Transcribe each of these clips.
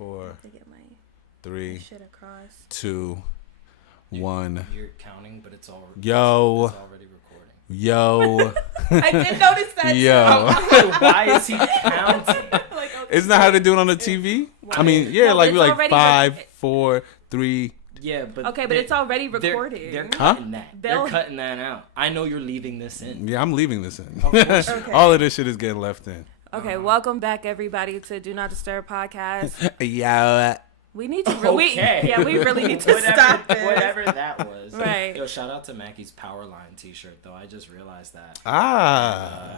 4, to get my 3, shit across. 2, 1. You're counting, but it's already recording. Yo. I did notice that. Yo. Why is he counting? Like, okay. Isn't that how they do it on the TV? I mean, yeah, No, like we're it's like already 5, 4, 3. Yeah, but okay, but it's already recording. They're cutting that. They're cutting that out. I know you're leaving this in. Yeah, I'm leaving this in. Okay. All of this shit is getting left in. Okay, welcome back everybody to Do Not Disturb podcast. Yeah. We need to. Okay. We really need to stop this. Whatever that was. Right. Yo, shout out to Mackie's Powerline T-shirt though. I just realized that.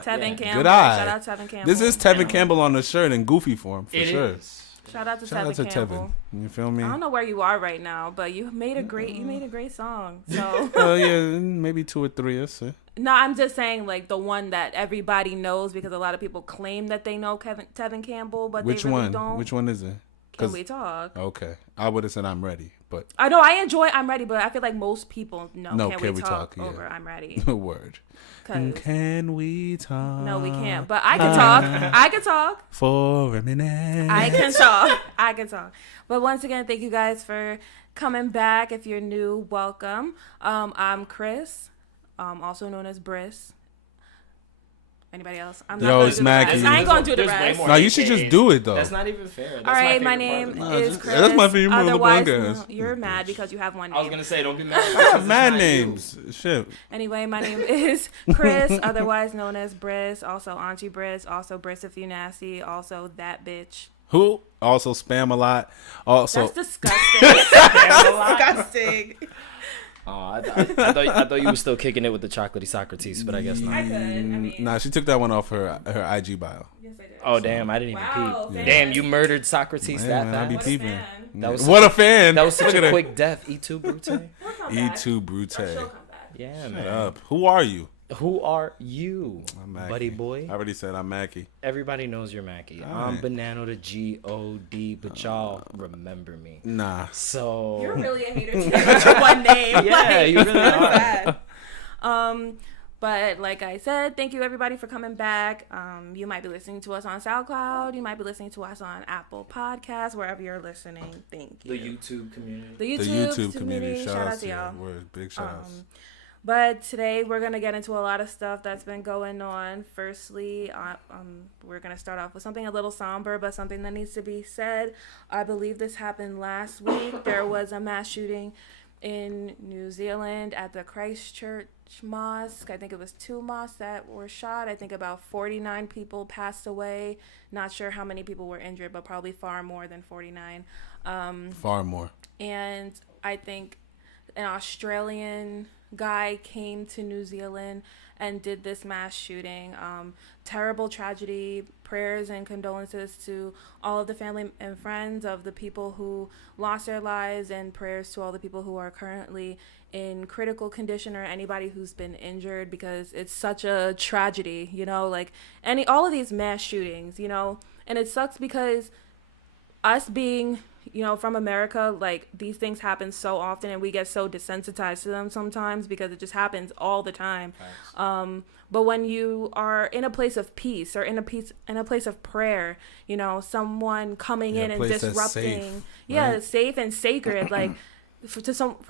Tevin Campbell. Good eye. Shout out Tevin Campbell. This is Tevin Campbell on the shirt in goofy form for sure. It is. Shout out to Shout out to Campbell. Tevin. You feel me? I don't know where you are right now, but you made a great song. So. Yeah, maybe 2 or 3. Yes, sir. No, I'm just saying like the one that everybody knows because a lot of people claim that they know Tevin Campbell, but they really don't. Which one is it? Can we talk? Okay, I would have said I'm ready, but I know I enjoy I'm Ready, but I feel like most people know. No, can we talk yeah. over I'm Ready? Word. Can we talk? No, we can't. But I can talk. I can talk for a minute. I can talk. I can talk. But once again, thank you guys for coming back. If you're new, welcome. I'm Chris, also known as Briss. Anybody else? I'm not Yo, gonna it's do Maggie. the rest. I ain't gonna do the rest. No, you should just do it though. That's not even fair. That's all right, my name name is Chris. That's my favorite part of the Otherwise, podcast. you're mad because you have one name. I was gonna say, don't be mad. I have mad names. Shit. Anyway, my name is Chris, otherwise known as Briss. Also Auntie Briss. Also Briss if you nasty. Also that bitch. Who also spam a lot. Also, That's disgusting. Disgusting. Oh, I thought you were still kicking it with the chocolatey Socrates, but I guess not. I could. I mean, nah, she took that one off her IG bio. yes, I did. Oh damn, I didn't even peep. fan. Damn, you murdered Socrates Yeah, man, I that be fast. peeping. That was What a fan. That was such Look a at quick death. E2 Brute. E2 Brute. She'll come back. Yeah, Shut man. up. Who are you? Who are you, I'm Mackie. buddy boy? I already said I'm Mackie. Everybody knows you're Mackie. I'm right. Banana to G-O-D, but y'all remember me. Nah. So You're really a hater to one name. yeah, Like, you really so are. sad. But like I said, thank you everybody for coming back. You might be listening to us on SoundCloud. You might be listening to us on Apple Podcasts, wherever you're listening. Thank you. The YouTube community. The The YouTube community. Shout out to y'all. y'all. Word. Big shout outs. But today we're going to get into a lot of stuff that's been going on. Firstly, we're going to start off with something a little somber, but something that needs to be said. I believe this happened last week. There was a mass shooting in New Zealand at the Christchurch Mosque. I think it was 2 mosques that were shot. I think about 49 people passed away. Not sure how many people were injured, but probably far more than 49. Far more. And I think an Australian guy came to New Zealand and did this mass shooting. Terrible tragedy. Prayers and condolences to all of the family and friends of the people who lost their lives, and prayers to all the people who are currently in critical condition or anybody who's been injured, because it's such a tragedy, you know, like all of these mass shootings, you know, and it sucks because us being, you know, from America, like these things happen so often and we get so desensitized to them sometimes because it just happens all the time. But when you are in a place of peace or in a place of prayer, you know, someone coming in and disrupting, safe and sacred, like for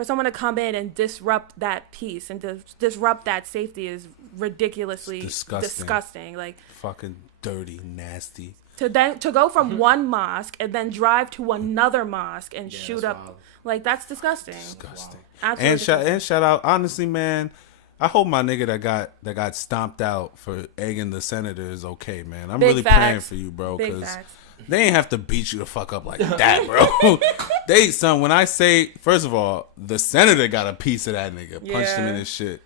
someone to come in and disrupt that peace and to disrupt that safety is ridiculously disgusting. Like fucking dirty, nasty. To go from one mosque and then drive to another mosque and shoot up, wild. Like that's disgusting. Disgusting. Wow. And shout out, honestly, man. I hope my nigga that got stomped out for egging the senator is okay, man. I'm really praying for you, bro, because they ain't have to beat you the fuck up like that, bro. When I say, first of all, the senator got a piece of that nigga, punched him in his shit.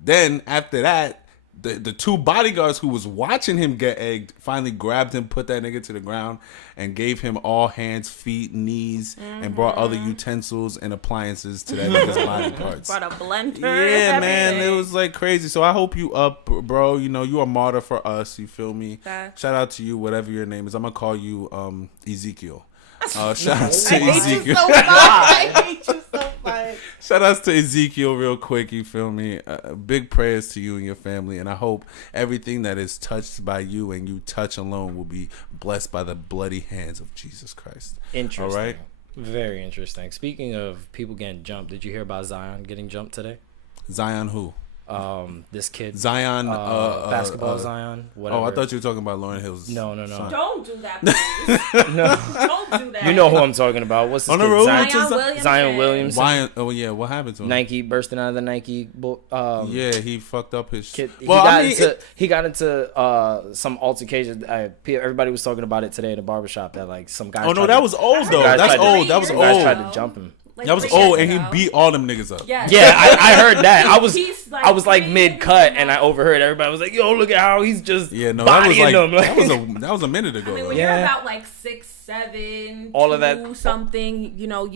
Then after that, the 2 bodyguards who was watching him get egged finally grabbed him, put that nigga to the ground, and gave him all hands, feet, knees, and brought other utensils and appliances to that nigga's body parts. Brought a blender. Yeah, man, it was like crazy. So I hope you up, bro. You know, you are a martyr for us. You feel me? Shout out to you, whatever your name is. I'm gonna call you Ezekiel. Shout out to Ezekiel. I hate you so much. Shout outs to Ezekiel real quick, you feel me? Big prayers to you and your family, and I hope everything that is touched by you and you touch alone will be blessed by the bloody hands of Jesus Christ. Interesting. All right? Very interesting. Speaking of people getting jumped, did you hear about Zion getting jumped today? Zion who? This kid. Zion. Basketball Zion. Whatever. Oh, I thought you were talking about Lauryn Hill's. No. son. Don't do that, please. No. Don't do that. You know who I'm talking about. What's his On the kid? road Zion Williamson. Oh yeah, what happened to him? Nike bursting out of the Nike. Yeah, he fucked up his kid. Well, he got into some altercation. Everybody was talking about it today in the barbershop that like some guy. Oh no, that was old though. That's old. That was old. Guys tried to jump him. Like that was old, and he beat all them niggas up. Yeah, I heard that. I was like crazy. mid cut, and I overheard everybody was like, "Yo, look at how he's just bodying them." That was a minute ago. I mean, when you're about like 6'7", all of that something, you know,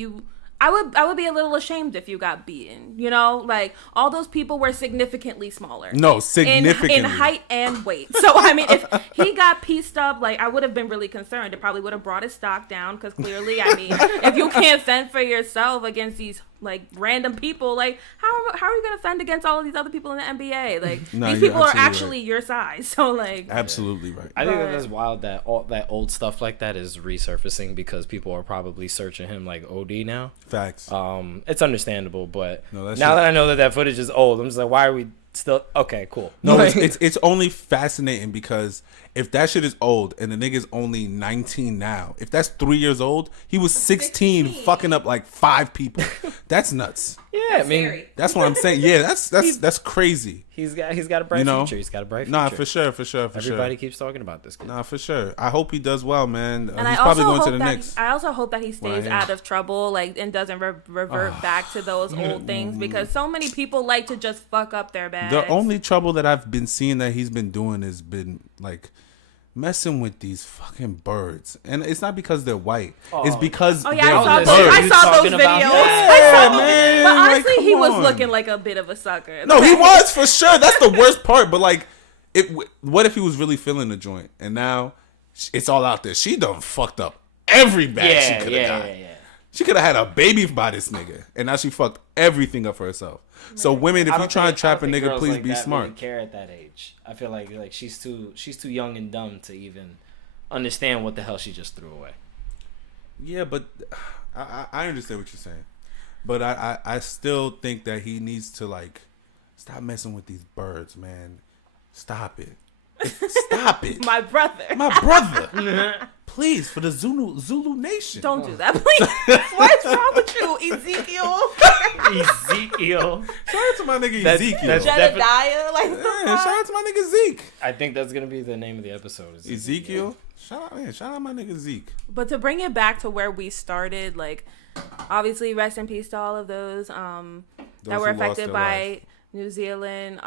I would be a little ashamed if you got beaten. You know, like all those people were significantly smaller. No, significantly in height and weight. So I mean, if he got pieced up, like I would have been really concerned. It probably would have brought his stock down because clearly, I mean, if you can't fend for yourself against these like random people, like how are you gonna fend against all of these other people in the NBA? Like these people are actually your size. So like, absolutely right. I think that's wild that all that old stuff like that is resurfacing because people are probably searching him like OD now. Facts. It's understandable, but now that I know that footage is old, I'm just like, why are we still okay? Cool. No, it's only fascinating because if that shit is old and the nigga's only 19 now, if that's 3 years old, he was 16 fucking up like 5 people. That's nuts. Yeah, I mean, that's what I'm saying. Yeah, that's crazy. He's got a bright future. He's got a bright future. Nah, for sure. Everybody keeps talking about this kid. Nah, for sure. I hope he does well, man. And he's probably going to the Knicks. I also hope that he stays out of trouble, like, and doesn't revert back to those old things because so many people like to just fuck up their bags. The only trouble that I've been seeing that he's been doing has been like messing with these fucking birds, and it's not because they're white. It's because I saw those videos. Man, but honestly, like, he was looking like a bit of a sucker. No, he was for sure. That's the worst part. But like, what if he was really feeling the joint, and now it's all out there? She done fucked up every bag she could have got. She could have had a baby by this nigga, and now she fucked everything up for herself. Man. So women, if you try to trap a nigga, please be smart. Really care at that age. I feel like she's too young and dumb to even understand what the hell she just threw away. Yeah, but I understand what you're saying, but I still think that he needs to like stop messing with these birds, man. Stop it. Stop it. My brother. Please, for the Zulu Nation. Don't do that, please. What's wrong with you, Ezekiel? Ezekiel. Shout out to my nigga Ezekiel. Jedediah. Shout out to my nigga Zeke. I think that's going to be the name of the episode. Ezekiel. Shout out my nigga Zeke. But to bring it back to where we started, like, obviously, rest in peace to all of those that were affected by New Zealand.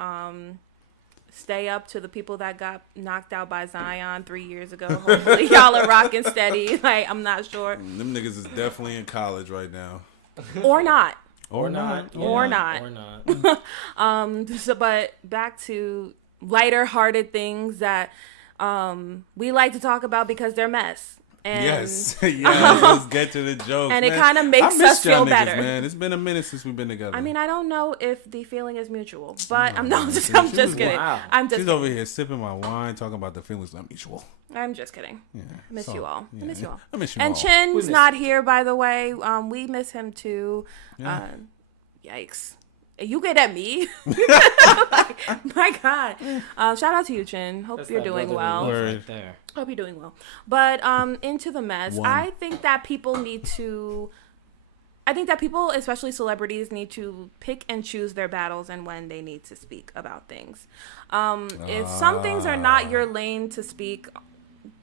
Stay up to the people that got knocked out by Zion 3 years ago. Hopefully y'all are rocking steady. Like, I'm not sure. Them niggas is definitely in college right now. Or not. Or not. But back to lighter hearted things that we like to talk about because they're mess. And, yes, let's get to the jokes. And man, it kind of makes us feel better. Man, it's been a minute since we've been together. I mean, I don't know if the feeling is mutual, but I'm just kidding. Wow. I'm just She's over here sipping my wine, talking about the feelings not mutual. I'm just kidding. Yeah, I miss you all. Yeah. I miss you all. I miss you and all. Chin's not here, by the way. We miss him too. Yeah. Yikes. You get at me. Like, my God. Shout out to you, Chin. Hope you're doing well. Right there. Hope you're doing well. But into the mess, I think that people, especially celebrities, need to pick and choose their battles and when they need to speak about things. If some things are not your lane to speak,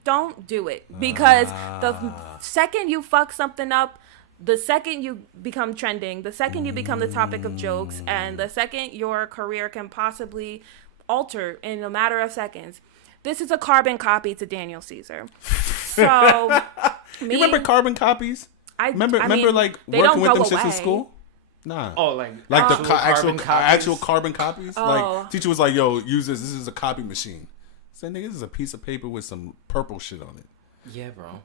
don't do it. Because the second you fuck something up, the second you become trending, the second you become the topic of jokes, and the second your career can possibly alter in a matter of seconds, this is a carbon copy to Daniel Cesaer. So, you remember carbon copies? I remember like working with them shits in school. Nah. Oh, like the actual carbon copies. Oh. Like teacher was like, "Yo, use this. This is a copy machine." So nigga, this is a piece of paper with some purple shit on it. Yeah, bro.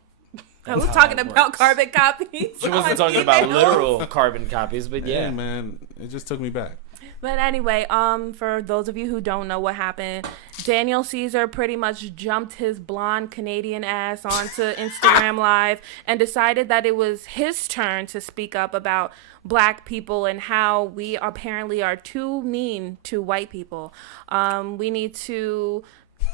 I was talking about carbon copies. She wasn't talking about literal carbon copies, but yeah. Hey, man, it just took me back. But anyway, for those of you who don't know what happened, Daniel Cesaer pretty much jumped his blonde Canadian ass onto Instagram Live and decided that it was his turn to speak up about black people and how we apparently are too mean to white people. We need to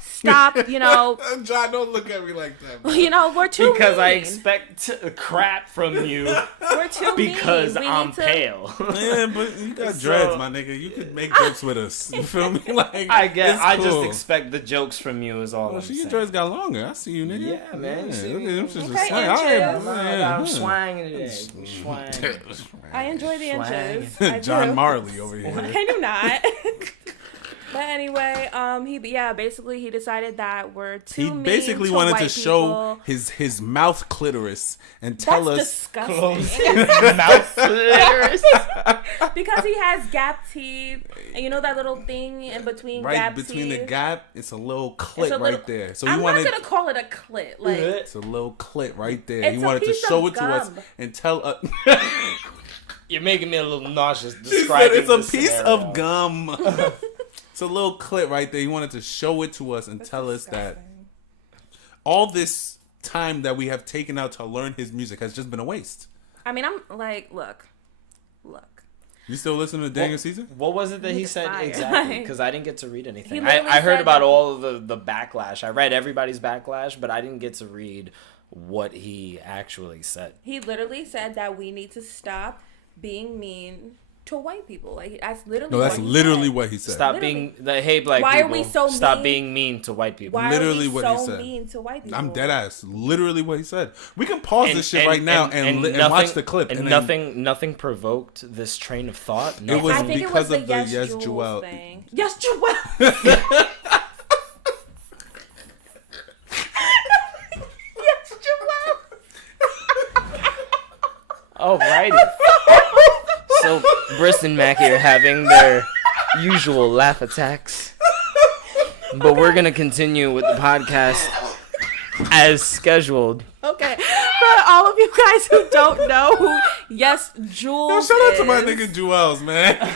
stop, John, don't look at me like that, man. We're too because mean. I expect crap from you. We're too because mean. I'm pale. Yeah, but you got dreads, my nigga. You could make jokes with us. You feel me? Like, I guess I cool. just expect the jokes from you is all I'm saying. Your dreads got longer. I see you, nigga. Yeah, man. I'm swanging today. I enjoy the inches. John Marley over here. I do not. But anyway, basically he decided that we're too mean to white people. He basically wanted to show his mouth clitoris and tell us. Disgusting. Mouth clitoris. Because he has gap teeth, and that little thing in between gap teeth. Right between the gap, it's a little clit right there. So I'm not gonna call it a clit. Like, it's a little clit right there. He wanted to show it to us and tell us. You're making me a little nauseous describing it's a piece of gum. It's a little clip right there. He wanted to show it to us and tell us that all this time that we have taken out to learn his music has just been a waste. I mean, I'm like, look. You still listening to Daniel Cesaer? What was it that he said exactly? Because I didn't get to read anything. I heard about all of the backlash. I read everybody's backlash, but I didn't get to read what he actually said. He literally said that we need to stop being mean to white people. Like, that's literally what he said. Stop being hey black Why people. Are we so stop mean? Being mean to white people. Why literally are we what so he said. Mean to white people? I'm dead ass. Literally what he said. We can pause this shit right now and watch the clip. And nothing provoked this train of thought. It was because of the YesJewelz thing. YesJewelz. Alrighty. So Briss and Mackie are having their usual laugh attacks. But we're going to continue with the podcast as scheduled. Okay. For all of you guys who don't know who YesJewelz is. Shout out to my nigga JewelZ, man.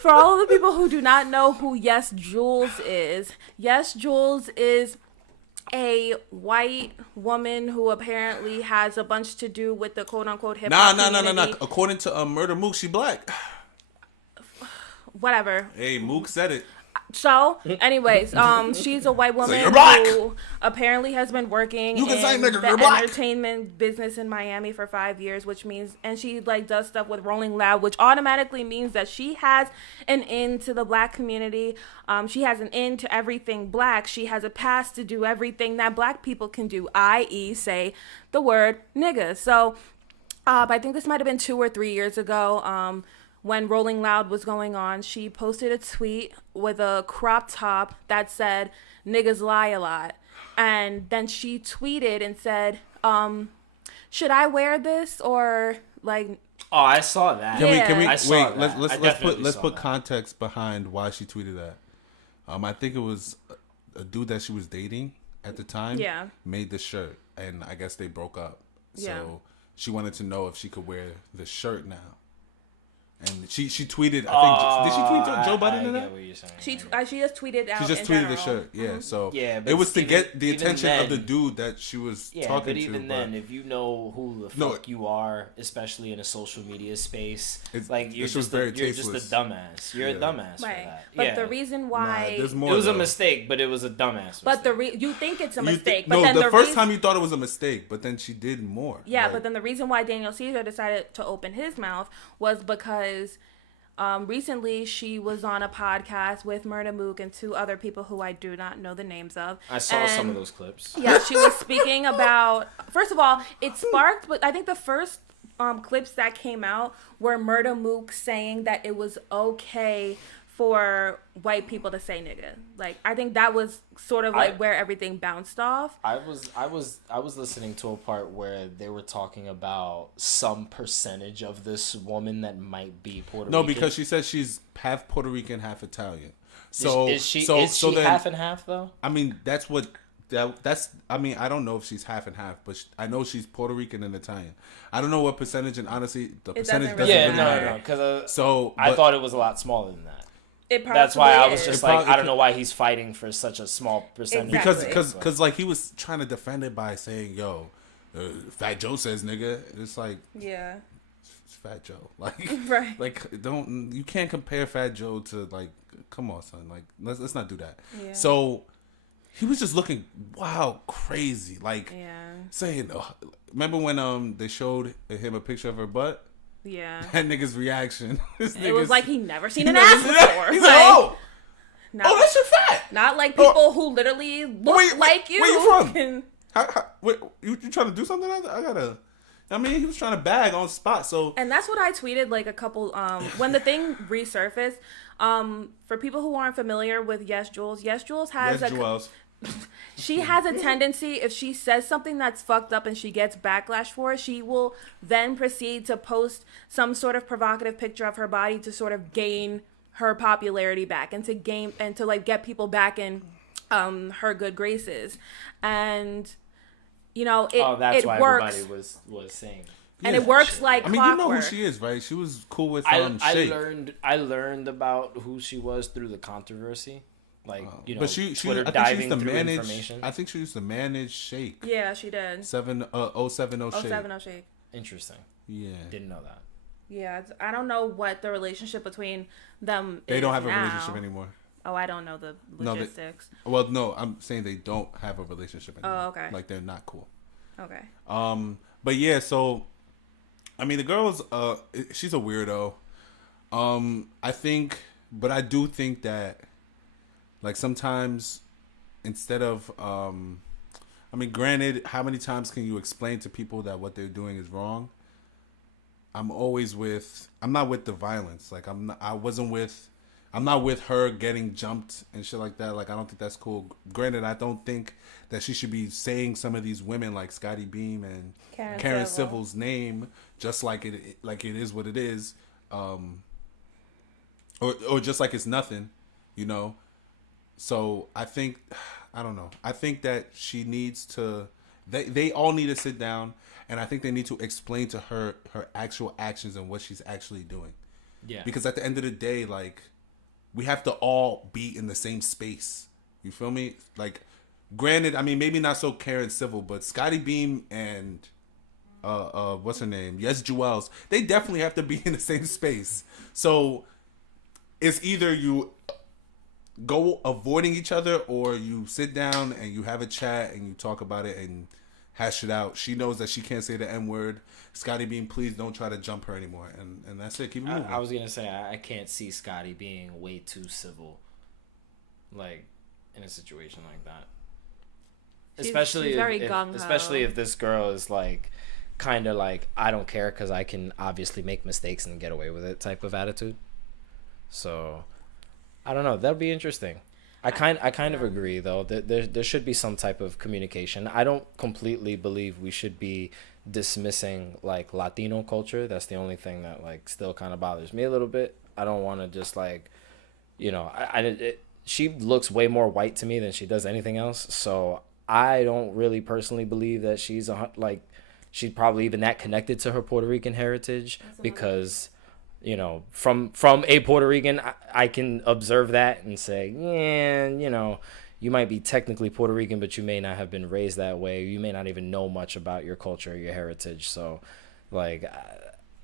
For all of the people who do not know who YesJewelz is a white woman who apparently has a bunch to do with the quote-unquote hip-hop community. No. According to Murder Mook, she black. Whatever. Hey, Mook said it. So, anyways, she's a white woman who apparently has been working in the entertainment business in Miami for 5 years, which means, and she does stuff with Rolling Loud, which automatically means that she has an in to the black community. She has an in to everything black. She has a pass to do everything that black people can do, i.e. say the word nigga. So, I think this might have been 2 or 3 years ago. When Rolling Loud was going on, she posted a tweet with a crop top that said, "Niggas lie a lot." And then she tweeted and said, should I wear this or like... Oh, I saw that. Can we I saw wait, that. let's put context behind why she tweeted that. I think it was a dude that she was dating at the time made the shirt, and I guess they broke up. So she wanted to know if she could wear the shirt now. And she tweeted, I think, did she tweet Joe Biden in that? What you're saying. She just tweeted out. She just tweeted the shirt, Mm-hmm. So but it was to get the attention of the dude that she was talking to. But even then, if you know who the fuck you are, especially in a social media space, you're just a dumbass. You're a dumbass for that. But the reason why it was a mistake, but it was a dumbass mistake. But you think it's a mistake, but then the first time you thought it was a mistake, but then she did more. Yeah, but then the reason why Daniel Cesaer decided to open his mouth was because recently she was on a podcast with Murder Mook and 2 other people who I do not know the names of. I saw some of those clips. Yeah, she was speaking about, first of all, it sparked, but I think the first clips that came out were Murder Mook saying that it was okay for white people to say nigga. I think that was sort of where everything bounced off. I was listening to a part where they were talking about some percentage of this woman that might be Puerto Rican. No, because she said she's half Puerto Rican, half Italian. So is she then, half and half though? I mean, that's what that's. I mean, I don't know if she's half and half, but I know she's Puerto Rican and Italian. I don't know what percentage, and honestly, the percentage doesn't really matter. Because I thought it was a lot smaller than that. That's why I was just I don't know why he's fighting for such a small percentage. Because like he was trying to defend it by saying, "Yo, Fat Joe says nigga." It's like, yeah, it's Fat Joe. Like, right? Like, you can't compare Fat Joe to like. Come on, son. Like, let's not do that. Yeah. So he was just looking crazy. Like, saying, remember when they showed him a picture of her butt? Yeah. That nigga's reaction. It was like he never seen an ass before. He's like, that's your fat. Not like people who literally look like you. Where you from? You trying to do something? I mean, he was trying to bag on spot. So, and that's what I tweeted like a couple. When the thing resurfaced. For people who aren't familiar with YesJewelz has she has a tendency, if she says something that's fucked up and she gets backlash for it, she will then proceed to post some sort of provocative picture of her body to sort of gain her popularity back and to like get people back in her good graces. And it that's why works. Everybody was saying. And it works like clockwork. I mean, you know who she is, right? She was cool with Shake. I learned about who she was through the controversy. Like, but Twitter diving through information. I think she used to manage Shake. Yeah, she did. 070 Shake. 070 Shake. Interesting. Yeah. Didn't know that. Yeah, I don't know what the relationship between them is. They don't have a relationship anymore. Oh, I don't know the logistics. No, I'm saying they don't have a relationship anymore. Oh, okay. Like, they're not cool. Okay. But yeah, so I mean, the girl's she's a weirdo. I do think that, like, sometimes instead of I mean, granted, how many times can you explain to people that what they're doing is wrong? I'm not with the violence. Like, I'm not with her getting jumped and shit like that. Like, I don't think that's cool. Granted, I don't think that she should be saying some of these women like Scotty Beam and Karen Civil's name just like it is what it is, or just like it's nothing, So I think, I don't know. I think that she needs to. They all need to sit down, and I think they need to explain to her actual actions and what she's actually doing. Yeah. Because at the end of the day, like, we have to all be in the same space. You feel me? Like, granted, I mean, maybe not so Karen Civil, but Scotty Beam and what's her name? YesJewelz, they definitely have to be in the same space. So it's either you go avoiding each other, or you sit down and you have a chat and you talk about it and hash it out. She knows that she can't say the N-word. Scotty Beam, please don't try to jump her anymore. And that's it. Keep it moving. I was going to say, I can't see Scotty being way too civil, like, in a situation like that. Especially if this girl is, like, kind of like, I don't care because I can obviously make mistakes and get away with it type of attitude. So, I don't know. That'd be interesting. I kind of agree, though, that there should be some type of communication. I don't completely believe we should be dismissing, like, Latino culture. That's the only thing that, like, still kind of bothers me a little bit. I don't want to just, like, she looks way more white to me than she does anything else. So I don't really personally believe that she's probably even that connected to her Puerto Rican heritage, because from a Puerto Rican, I can observe that and say, yeah, you might be technically Puerto Rican, but you may not have been raised that way. You may not even know much about your culture or your heritage. So, like,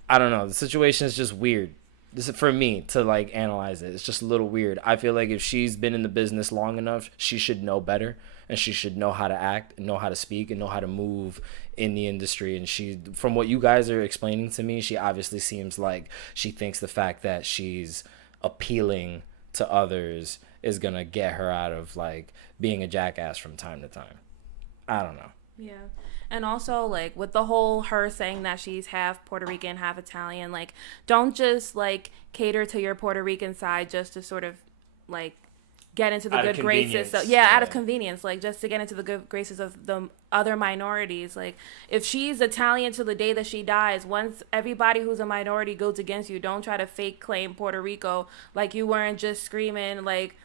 I don't know. The situation is just weird. This is for me to, like, analyze it. It's just a little weird. I feel like if she's been in the business long enough, she should know better, and she should know how to act and know how to speak and know how to move in the industry. And she, from what you guys are explaining to me, she obviously seems like she thinks the fact that she's appealing to others is gonna get her out of, like, being a jackass from time to time. I don't know. Yeah. And also, like, with the whole her saying that she's half Puerto Rican, half Italian, like, don't just, like, cater to your Puerto Rican side just to sort of, like, get into the good graces. So, out of convenience, like, just to get into the good graces of the other minorities. Like, if she's Italian till the day that she dies, once everybody who's a minority goes against you, don't try to fake claim Puerto Rico. Like, you weren't just screaming, like,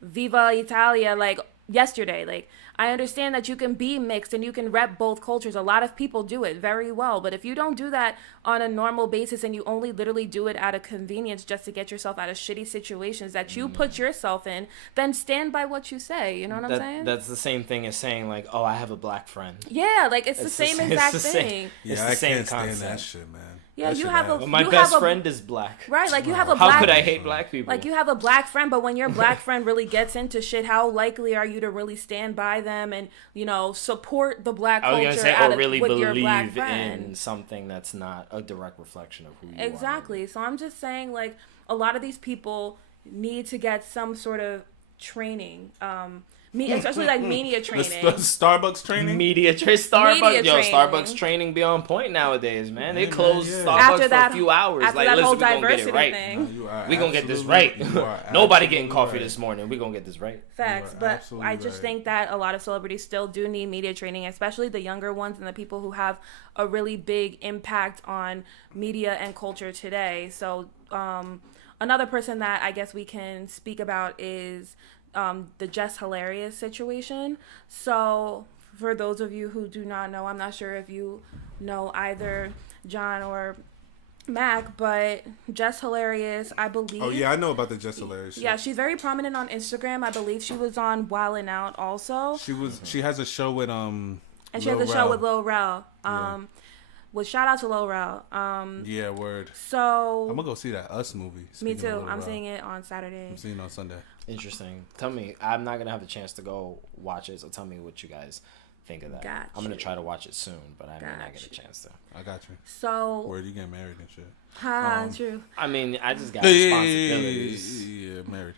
Viva Italia, like, yesterday. Like, I understand that you can be mixed and you can rep both cultures. A lot of people do it very well. But if you don't do that on a normal basis and you only literally do it out of convenience just to get yourself out of shitty situations that you put yourself in, then stand by what you say. You know what I'm saying? That's the same thing as saying, like, oh, I have a black friend. Yeah, like, it's the same exact thing. Yeah, I can't stand that shit, man. Yeah, you have a... Well, my best friend is black. Right, like, you have a black... How could I hate black people? Like, you have a black friend, but when your black friend really gets into shit, how likely are you to really stand by them and, you know, support the black culture with your black friend? In something that's not a direct reflection of who you are. Exactly. So I'm just saying, like, a lot of these people need to get some sort of training, especially like media training. The Starbucks training? Starbucks training be on point nowadays, man. They close Starbucks for a few hours. After like, that listen, whole we gonna diversity get it right. thing. No, we gonna get this right. Nobody getting coffee this morning. We gonna get this right. Facts. But I just think that a lot of celebrities still do need media training, especially the younger ones and the people who have a really big impact on media and culture today. So another person that I guess we can speak about is the JessNotSo Hilarious situation. So for those of you who do not know, I'm not sure if you know either John or Mac, but JessNotSo Hilarious, I believe. Oh yeah, I know about the JessNotSo Hilarious. Yeah, she's very prominent on Instagram. I believe she was on Wildin' Out also. She has a show with and she has a show with Lil Rel. Well, shout out to Lil Rel. Yeah, word. So I'm gonna go see that Us movie. Me too. I'm seeing it on Saturday. I'm seeing it on Sunday. Interesting. Tell me, I'm not gonna have the chance to go watch it, so tell me what you guys think of that. Gotcha. I'm gonna try to watch it soon, but I may not get a chance to. I got you. So where you get married and shit? True. I mean, I just got responsibilities. Yeah, married.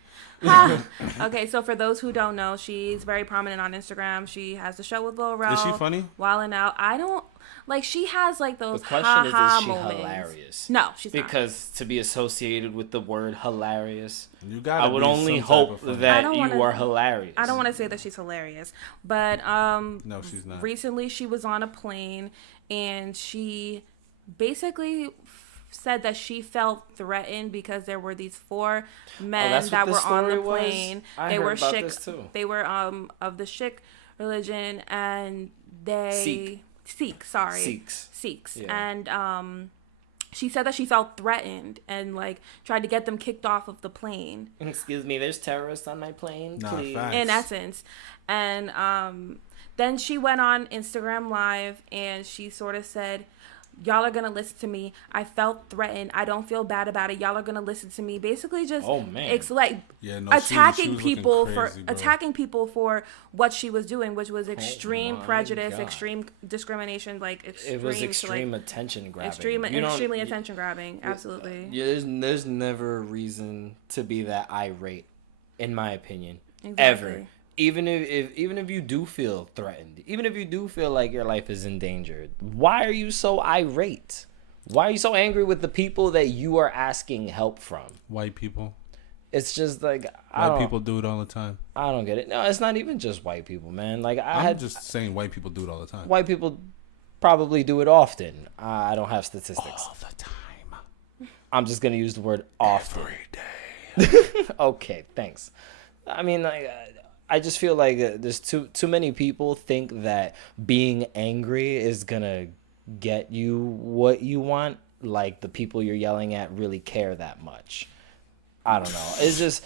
Okay, so for those who don't know, she's very prominent on Instagram. She has the show with Lil Rel. Is she funny? Wildin' Out. I don't like. She has like those the question is she moments. Hilarious? No, she's not. Because to be associated with the word hilarious, I would only hope that you are hilarious. I don't want to say that she's hilarious, but no, she's not. Recently, she was on a plane and she basically said that she felt threatened because there were these 4 men that were on the plane. They were Sikh. They were of the Sikh religion, and they Sikhs. Yeah. And she said that she felt threatened and like tried to get them kicked off of the plane. Excuse me, there's terrorists on my plane, please. Facts. In essence, and then she went on Instagram Live and she sort of said, y'all are gonna listen to me. I felt threatened. I don't feel bad about it. Y'all are gonna listen to me. Basically, just attacking people for what she was doing, which was extreme prejudice, extreme discrimination, it was extreme attention grabbing. Extremely attention grabbing. Absolutely. Yeah, there's never a reason to be that irate, in my opinion, exactly. Ever. Even if you do feel threatened, even if you do feel like your life is endangered, why are you so irate? Why are you so angry with the people that you are asking help from? White people. It's just like white people do it all the time. I don't get it. No, it's not even just white people, man. Like I'm just saying, white people do it all the time. White people probably do it often. I don't have statistics. All the time. I'm just gonna use the word often. Every day. Okay, thanks. I mean, like. I just feel like there's too many people think that being angry is gonna get you what you want. Like the people you're yelling at really care that much. I don't know. It's just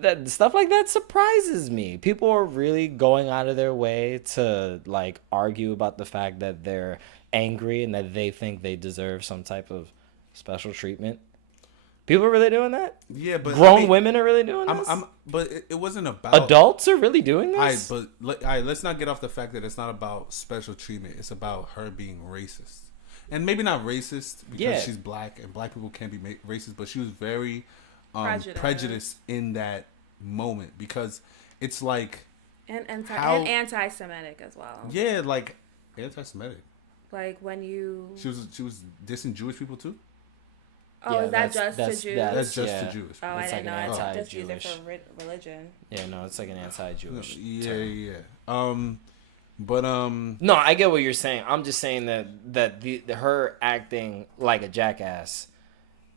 that stuff like that surprises me. People are really going out of their way to like argue about the fact that they're angry and that they think they deserve some type of special treatment. People are really doing that? Yeah, but grown women are really doing this? But it wasn't about... Adults are really doing this? Let's not get off the fact that it's not about special treatment. It's about her being racist. And maybe not racist because she's black and black people can't be racist, but she was very prejudiced in that moment because it's like... And anti-Semitic as well. Yeah, like anti-Semitic. Like when you... She was dissing Jewish people too? Oh, yeah, is that just to Jews? That's just to Jews. Oh, I didn't know. I just use it for religion. Yeah, no, it's like an anti-Jewish term. No, I get what you're saying. I'm just saying that her acting like a jackass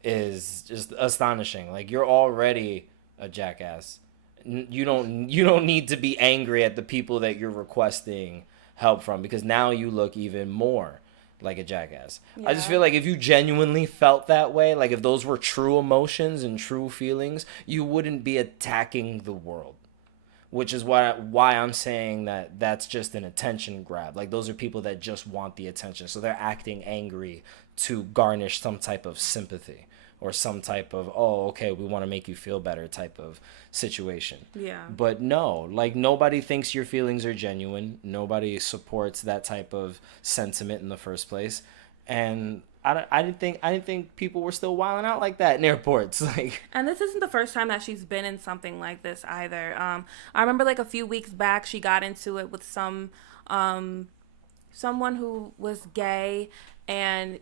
is just astonishing. Like, you're already a jackass. you don't need to be angry at the people that you're requesting help from, because now you look even more like a jackass. Yeah. I just feel like if you genuinely felt that way, like if those were true emotions and true feelings, you wouldn't be attacking the world. Which is why I'm saying that that's just an attention grab. Like, those are people that just want the attention. So they're acting angry to garnish some type of sympathy or some type of, oh, okay, we want to make you feel better type of situation. Yeah. But no, like, nobody thinks your feelings are genuine. Nobody supports that type of sentiment in the first place. And I didn't think people were still wilding out like that in airports. Like, and this isn't the first time that she's been in something like this either. I remember like a few weeks back, she got into it with someone who was gay, and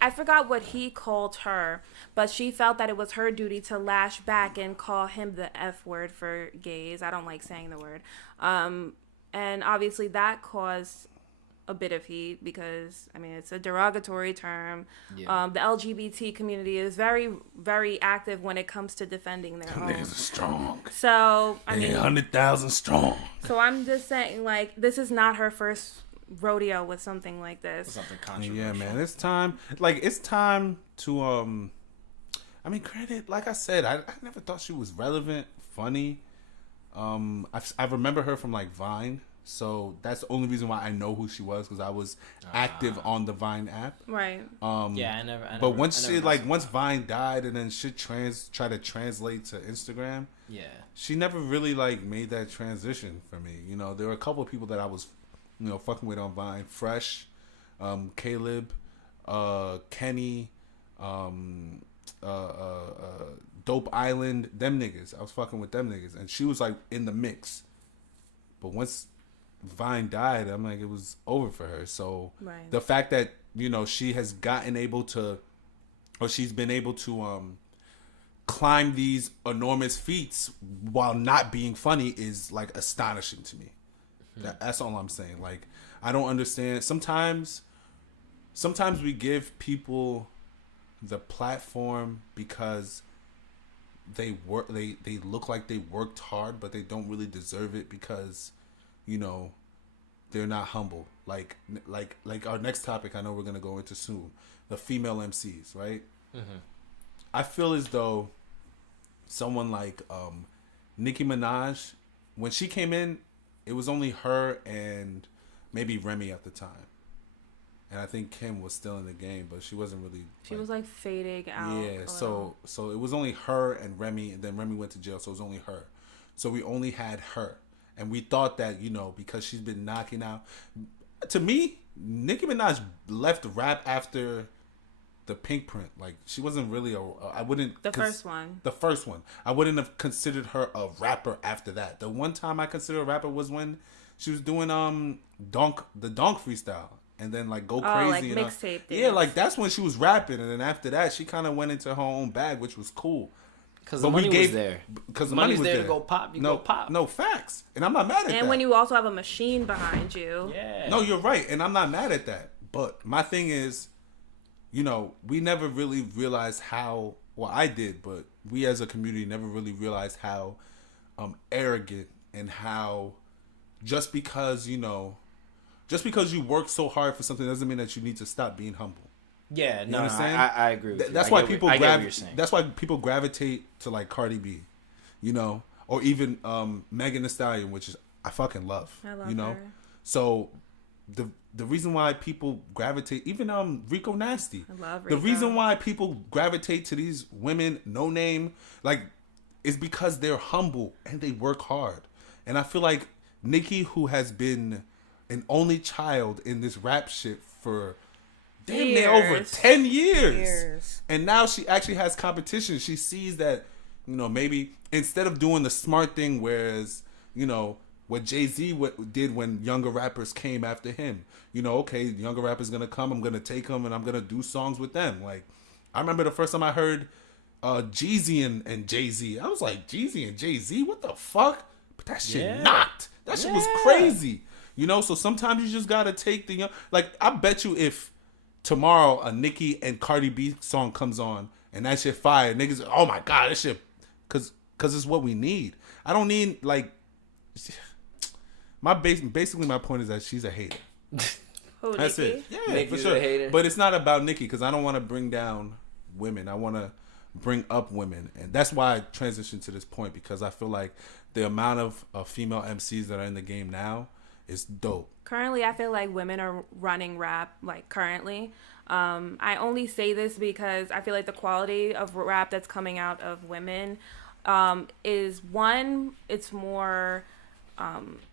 I forgot what he called her, but she felt that it was her duty to lash back and call him the F word for gays. I don't like saying the word. And obviously that caused a bit of heat because, I mean, it's a derogatory term. Yeah. The LGBT community is very, very active when it comes to defending their own. Niggas are strong. So, I mean, 100,000 strong. So I'm just saying, like, this is not her first rodeo with something like this. Something controversial. Yeah, man, it's time. Like, it's time to, I mean, credit, like I said, I never thought she was relevant, funny. I remember her from, like, Vine. So that's the only reason why I know who she was, because I was active on the Vine app. Right. Yeah, I never. But once Vine died and then shit tried to translate to Instagram. Yeah. She never really like made that transition for me. You know, there were a couple of people that I was, fucking with on Vine. Fresh, Caleb, Kenny, Dope Island, them niggas. I was fucking with them niggas, and she was like in the mix. But once Vine died, I'm like, it was over for her. So right. The fact that she has she's been able to climb these enormous feats while not being funny is like astonishing to me. Mm-hmm. That's all I'm saying. Like, I don't understand. Sometimes we give people the platform because they look like they worked hard, but they don't really deserve it because they're not humble. Like our next topic, I know we're gonna go into soon, the female MCs, right? Mm-hmm. I feel as though someone like Nicki Minaj, when she came in, it was only her and maybe Remy at the time, and I think Kim was still in the game, but she wasn't really. She was like fading out. Yeah, so it was only her and Remy, and then Remy went to jail, so it was only her. So we only had her. And we thought that, because she's been knocking out. To me, Nicki Minaj left rap after the Pink Print. Like, she wasn't really I wouldn't. The first one. The first one. I wouldn't have considered her a rapper after that. The one time I considered a rapper was when she was doing the Donk freestyle. And then, like, go crazy. Like mixtape. Yeah, like, that's when she was rapping. And then after that, she kind of went into her own bag, which was cool. Because the money was there. Because the money was there to go pop. Go pop. No, facts. And I'm not mad at that. And when you also have a machine behind you. Yeah. No, you're right. And I'm not mad at that. But my thing is, we never really realized how, well, I did, but we as a community never really realized how arrogant and how just because you work so hard for something doesn't mean that you need to stop being humble. Yeah, no, I agree with you. That's why people that's why people gravitate to like Cardi B, or even Megan Thee Stallion, which I fucking love. I love her. So the reason why people gravitate, even Rico Nasty. I love Rico. The reason why people gravitate to these women, no name, like, is because they're humble and they work hard. And I feel like Nicki, who has been an only child in this rap shit for damn near over 10 years. And now she actually has competition. She sees that, maybe instead of doing the smart thing, whereas, what Jay-Z did when younger rappers came after him. Okay, younger rappers going to come, I'm going to take them, and I'm going to do songs with them. Like, I remember the first time I heard Jeezy and Jay-Z. I was like, Jeezy and Jay-Z? What the fuck? But that shit knocked. That shit was crazy. So sometimes you just got to take the young... Like, I bet you if tomorrow a Nicki and Cardi B song comes on and that shit fire, niggas, oh my God, that shit... Because it's what we need. I don't need like. Basically my point is that she's a hater. Who, that's Nicki? it. Yeah, Nicki's for sure. a hater. But it's not about Nicki because I don't want to bring down women. I want to bring up women, and that's why I transitioned to this point because I feel like the amount of female MCs that are in the game now is dope. Currently, I feel like women are running rap, like, currently. I only say this because I feel like the quality of rap that's coming out of women is, one, it's more...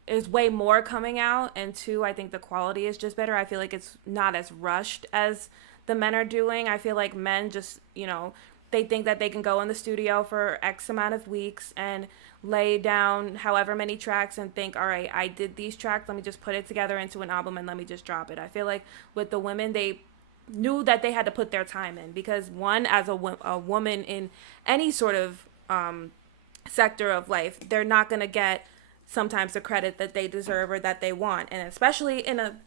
is way more coming out, and two, I think the quality is just better. I feel like it's not as rushed as the men are doing. I feel like men just, you know, they think that they can go in the studio for X amount of weeks and lay down however many tracks and think, all right, I did these tracks, let me just put it together into an album and let me just drop it. I feel like with the women, they knew that they had to put their time in because, one, as a woman in any sort of sector of life, they're not going to get sometimes the credit that they deserve or that they want. And especially in a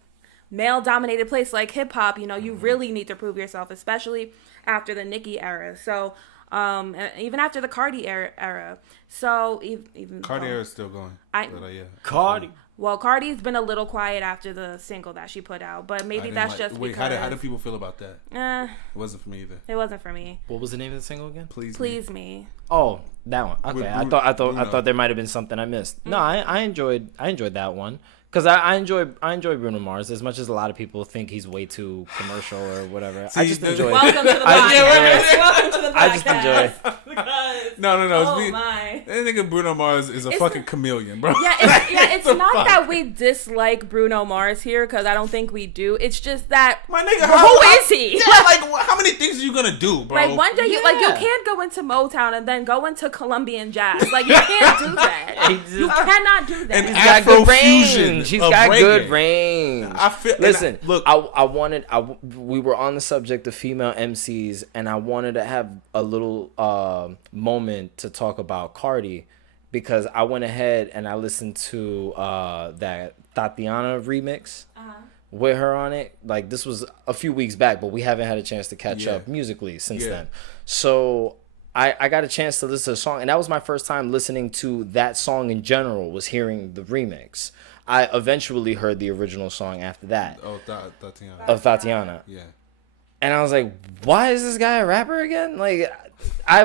male-dominated place like hip-hop, you know, you really need to prove yourself, especially after the Nicki era. So, even after the Cardi era. So, even Cardi era is still going. Yeah. Cardi. Well, Cardi's been a little quiet after the single that she put out, but maybe that's just wait, because... how do people feel about that? It wasn't for me either. It wasn't for me. What was the name of the single again? Please Me. Oh, that one. Okay, I thought there might have been something I missed. No, I enjoyed that one because I enjoy Bruno Mars as much as a lot of people think he's way too commercial or whatever. See, I just enjoy it. Welcome to the podcast. Welcome to the podcast. I just enjoy it. No. Oh my! That nigga Bruno Mars is a fucking chameleon, bro. Yeah, it's not that we dislike Bruno Mars here because I don't think we do. It's just that My nigga, who is he? Yeah, like how many things are you gonna do, bro? Like one day you can't go into Motown and then go into Colombian jazz. Like you can't do that. You cannot do that. And He's got good Afrofusion range. He's of got reggae. good range. I feel. Listen, Look, we were on the subject of female MCs, and I wanted to have a little moment to talk about Cardi because I went ahead and I listened to that Tatiana remix with her on it. Like, this was a few weeks back, but we haven't had a chance to catch up musically since then. So I got a chance to listen to the song, and that was my first time listening to that song in general, was hearing the remix. I eventually heard the original song after that. Oh, Tatiana. Of Tatiana. Yeah. And I was like, why is this guy a rapper again? Like, I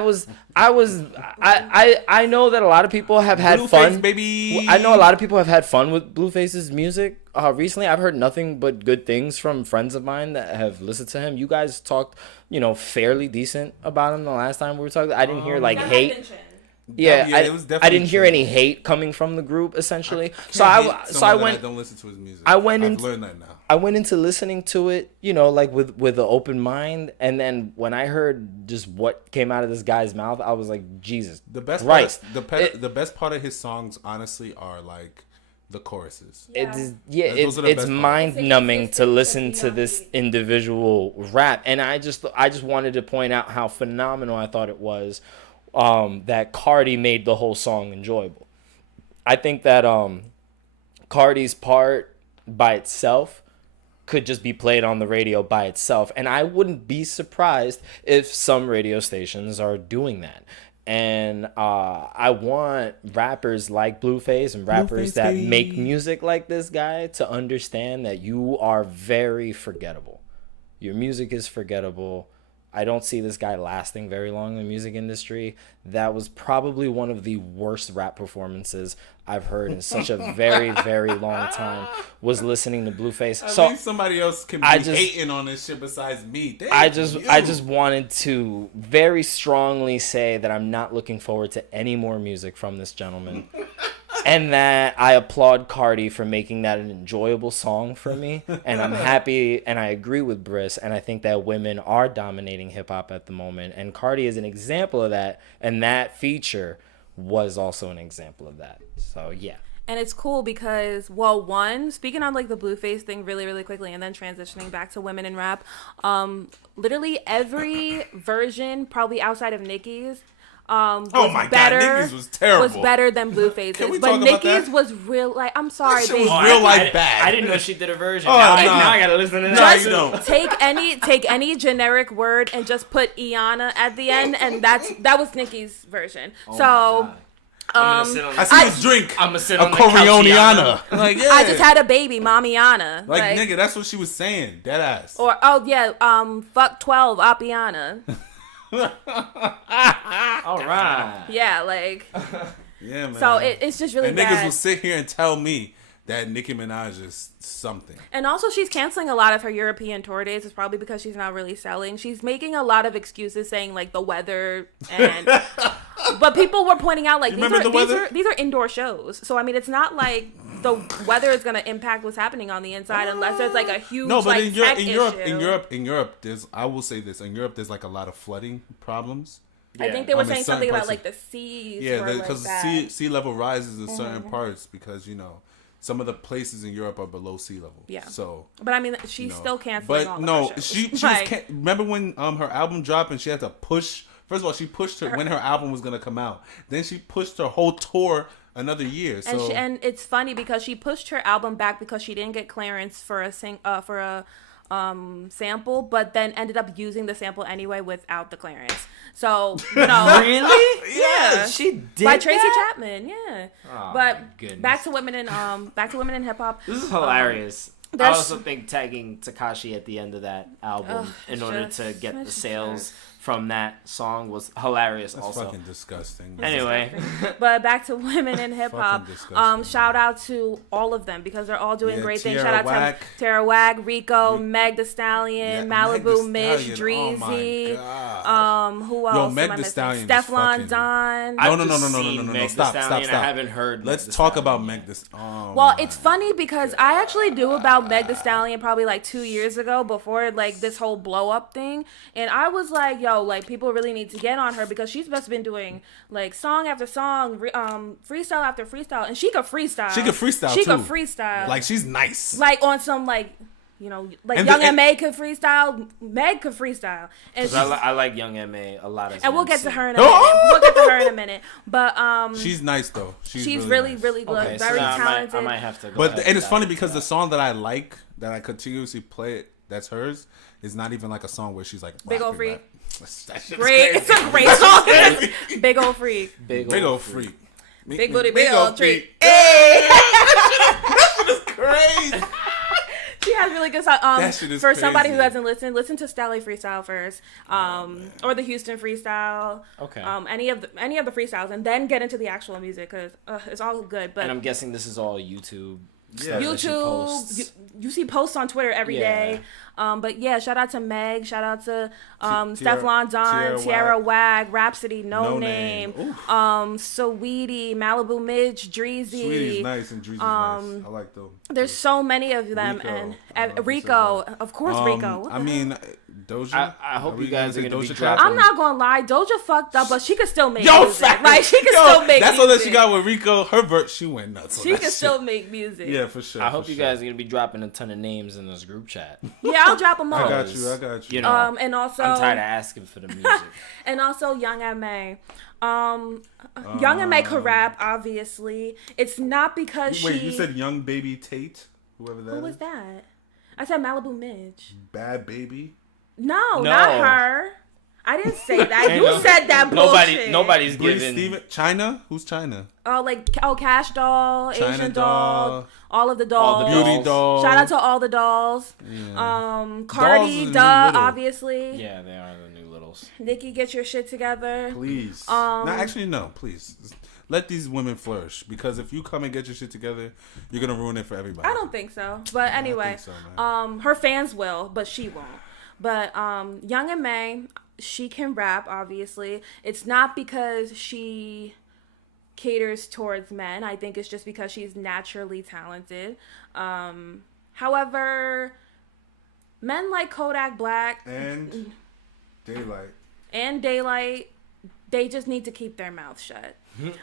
know that a lot of people have had fun. Baby. I know a lot of people have had fun with Blueface's music. Recently, I've heard nothing but good things from friends of mine that have listened to him. You guys talked, fairly decent about him the last time we were talking. I didn't hear hate. Yeah, it was definitely I didn't hear any hate coming from the group, essentially. I don't listen to his music. I've learned that now. I went into listening to it, like with an open mind, and then when I heard just what came out of this guy's mouth, I was like, Jesus Christ. The best part of his songs, honestly, are like the choruses. It's mind numbing to listen to this individual rap, and I just wanted to point out how phenomenal I thought it was. That Cardi made the whole song enjoyable. I think that Cardi's part by itself could just be played on the radio by itself, and I wouldn't be surprised if some radio stations are doing that. And I want rappers like Blueface and rappers that make music like this guy to understand that you are very forgettable. Your music is forgettable. I don't see this guy lasting very long in the music industry. That was probably one of the worst rap performances I've heard in such a very, very long time, was listening to Blueface. At least somebody else can be hating on this shit besides me. I just wanted to very strongly say that I'm not looking forward to any more music from this gentleman. And that I applaud Cardi for making that an enjoyable song for me. And I'm happy, and I agree with Briss, and I think that women are dominating hip-hop at the moment. And Cardi is an example of that, and that feature was also an example of that. So, yeah. And it's cool because, well, one, speaking on like the Blueface thing really, really quickly, and then transitioning back to women in rap, literally every version, probably outside of Nicki's, oh my God, Nicki's was terrible. Was better than Blueface's, but Nicki's was real. Like, I'm sorry, that shit was real life bad. I didn't know she did a version. Oh, now I gotta listen to that. No, you don't. Take any generic word and just put Iana at the end, and that was Nicki's version. I'm gonna sit on I see this drink. I'm gonna sit a on the couch. Like, yeah. I just had a baby, Mamiana. Like, nigga, that's what she was saying. Dead ass. Or, fuck 12, Appiana. All right. Yeah, like. Yeah, man. So it's just really bad. Niggas will sit here and tell me that Nicki Minaj is something. And also, she's canceling a lot of her European tour dates. It's probably because she's not really selling. She's making a lot of excuses, saying like the weather and. But people were pointing out like these are indoor shows. So I mean, it's not like the weather is going to impact what's happening on the inside unless there's like a huge in Europe, I will say this, in Europe there's like a lot of flooding problems. Yeah. I think they were saying something about like the seas. Yeah, because sea level rises in certain parts because some of the places in Europe are below sea level. Yeah. So, but I mean, she's still canceling. But all she remember when her album dropped and she had to push. First of all, she pushed when her album was gonna come out. Then she pushed her whole tour another year. So and it's funny because she pushed her album back because she didn't get clearance for a sample, but then ended up using the sample anyway without the clearance. So really, yeah, she did by Tracy Chapman, yeah. Oh, but back to women in hip hop. This is hilarious. I also think tagging Tekashi at the end of that album in order to get the sales from that song was hilarious. That's also fucking disgusting. Anyway, but back to women in hip hop. Shout out to all of them because they're all doing great things. Shout out to Tara Wag, Rico, Meg Thee Stallion, Malibu Mish, Dreezy. Who else? Yo, Meg Thee Stallion. Stefflon Don. No. Stop. I haven't heard. Let's talk about Meg Thee Stallion. Well, it's funny because I actually knew about Meg Thee Stallion probably like 2 years ago before like this whole blow up thing, and I was like, yo, like people really need to get on her because she's just been doing like song after song, freestyle after freestyle, and she could freestyle. She could freestyle. Like she's nice. Like on some like. Like Young M.A. could freestyle, Meg could freestyle, and I like Young M.A. a lot. And we'll get to her in a minute. But she's nice though. She's really good, okay, very talented. I might have to. And it's funny because the song that I like, that I continuously play, that's hers, is not even like a song where she's like Big Ol' Freak. Great, it's a great song. Big Ol' Freak. Big Ol' Freak. Big booty, big ol' treat. Hey, that shit is crazy. She has really good songs. For crazy. Somebody who hasn't listened, listen to Stally Freestyle first, or the Houston Freestyle. Okay. Any of the freestyles, and then get into the actual music because it's all good. But and I'm guessing this is all YouTube. Yeah. YouTube. You see posts on Twitter every day. But yeah, shout out to Meg. Shout out to Stefflon Don, Tierra Wag, Rhapsody, No Name, Saweetie, Malibu Midge, Dreezy. Saweetie's nice and Dreezy's nice. I like them. There's so many of them, and Rico, of course, Rico. I mean, Doja. I hope you guys are gonna be dropping. I'm not gonna lie, Doja fucked up, but she could still make music. Like she could still make. That's all that she got with Rico. Her verse, she went nuts. She can still make music. Yeah, for sure. I hope you guys are gonna be dropping a ton of names in this group chat. Yeah, I'll drop them all. I got you. You know, and also I'm tired of asking for the music. And also Young M.A. Young M.A. could rap, obviously. It's not because Wait, you said Young Baby Tate? Whoever that is? Who was that? I said Malibu Midge. Bad Baby? No, not her. I didn't say that. You said that bullshit. Nobody's Bree giving. Steven? China? Who's China? Cash Doll, China Asian Doll, all of the dolls. All the Beauty Dolls. Shout out to all the dolls. Yeah. Cardi, obviously. Yeah, they are the new littles. Nikki, get your shit together. Please. No, please. Let these women flourish, because if you come and get your shit together, you're gonna ruin it for everybody. I don't think so, but anyway, I think so, her fans will, but she won't. But Young M.A., she can rap, obviously. It's not because she caters towards men. I think it's just because she's naturally talented. However, men like Kodak Black and Daylight, they just need to keep their mouths shut.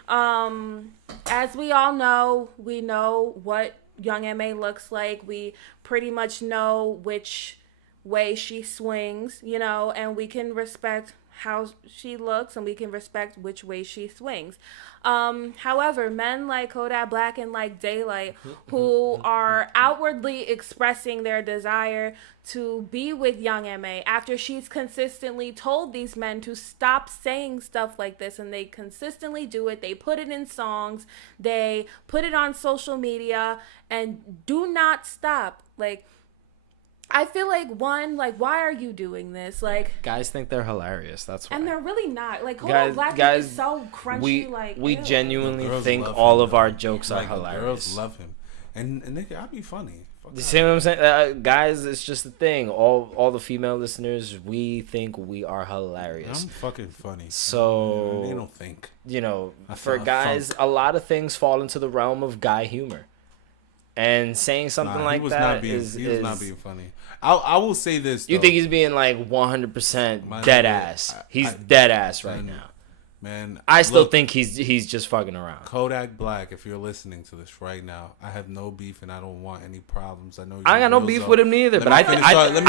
As we all know, we know what Young M.A. looks like. We pretty much know which way she swings, and we can respect how she looks and we can respect which way she swings. However, men like Kodak Black and like Daylight, who are outwardly expressing their desire to be with young M.A. after she's consistently told these men to stop saying stuff like this, and they consistently do it. They put it in songs, they put it on social media, and do not stop. Like, I feel like, one, like, why are you doing this? Like, guys think they're hilarious. That's why. And they're really not. Like, Kodak Black is so crunchy. We genuinely think all of our jokes are hilarious. Girls love him, and nigga, I'd be funny. You see what I'm saying, guys? It's just the thing. All the female listeners, we think we are hilarious. I'm fucking funny. So they don't think. You know, for guys, a lot of things fall into the realm of guy humor. And saying something like that he was not being funny. I will say this, though. You think he's being like 100% dead ass? He's dead ass right now. Man, I still think he's just fucking around. Kodak Black, if you're listening to this right now, I have no beef and I don't want any problems. I know I got no beef with him neither, but I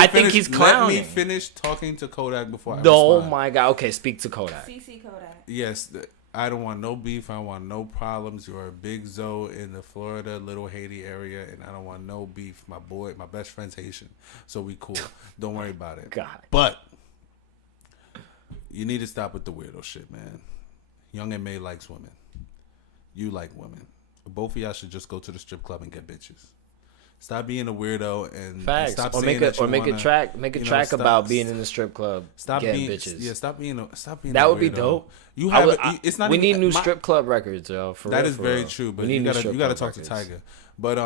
think he's clowning. Let me finish talking to Kodak before I Oh respond. My God. Okay, speak to Kodak. CC Kodak. Yes, I don't want no beef. I want no problems. You're a big Zoe in the Florida, Little Haiti area, and I don't want no beef. My best friend's Haitian, so we cool. Don't worry about it. God. But you need to stop with the weirdo shit, man. Young M.A. likes women. You like women. Both of y'all should just go to the strip club and get bitches. Stop being a weirdo and Facts. Stop or saying make a track about being in the strip club. Stop getting being bitches. Yeah, stop being. That would be dope. You have. It's not. We even, need new strip club records, yo. That is very true. But you gotta talk to Tiger. But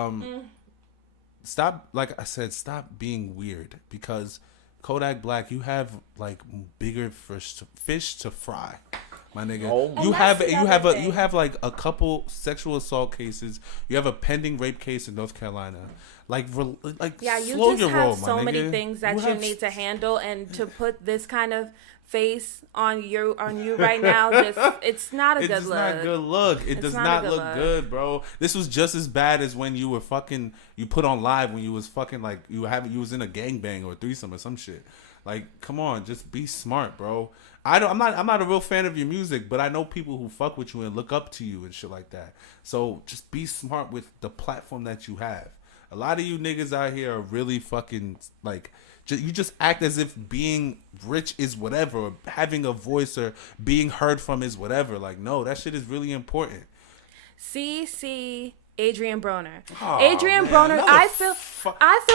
stop. Like I said, stop being weird, because Kodak Black, you have like bigger fish to fry. My nigga, you have like a couple sexual assault cases. You have a pending rape case in North Carolina. Like yeah, you slow just your have roll, so my many nigga. things that you need to handle, and to put this kind of face on you right now, it's not a good look. It's not a good look. It does not look good, bro. This was just as bad as when you were fucking. You put on live when you was fucking like you was in a gangbang or threesome or some shit. Like, come on, just be smart, bro. I'm not a real fan of your music, but I know people who fuck with you and look up to you and shit like that. So just be smart with the platform that you have. A lot of you niggas out here are really fucking like, you just act as if being rich is whatever, or having a voice or being heard from is whatever. Like, no, that shit is really important. CC Adrian Broner. Oh, Adrian Broner, I feel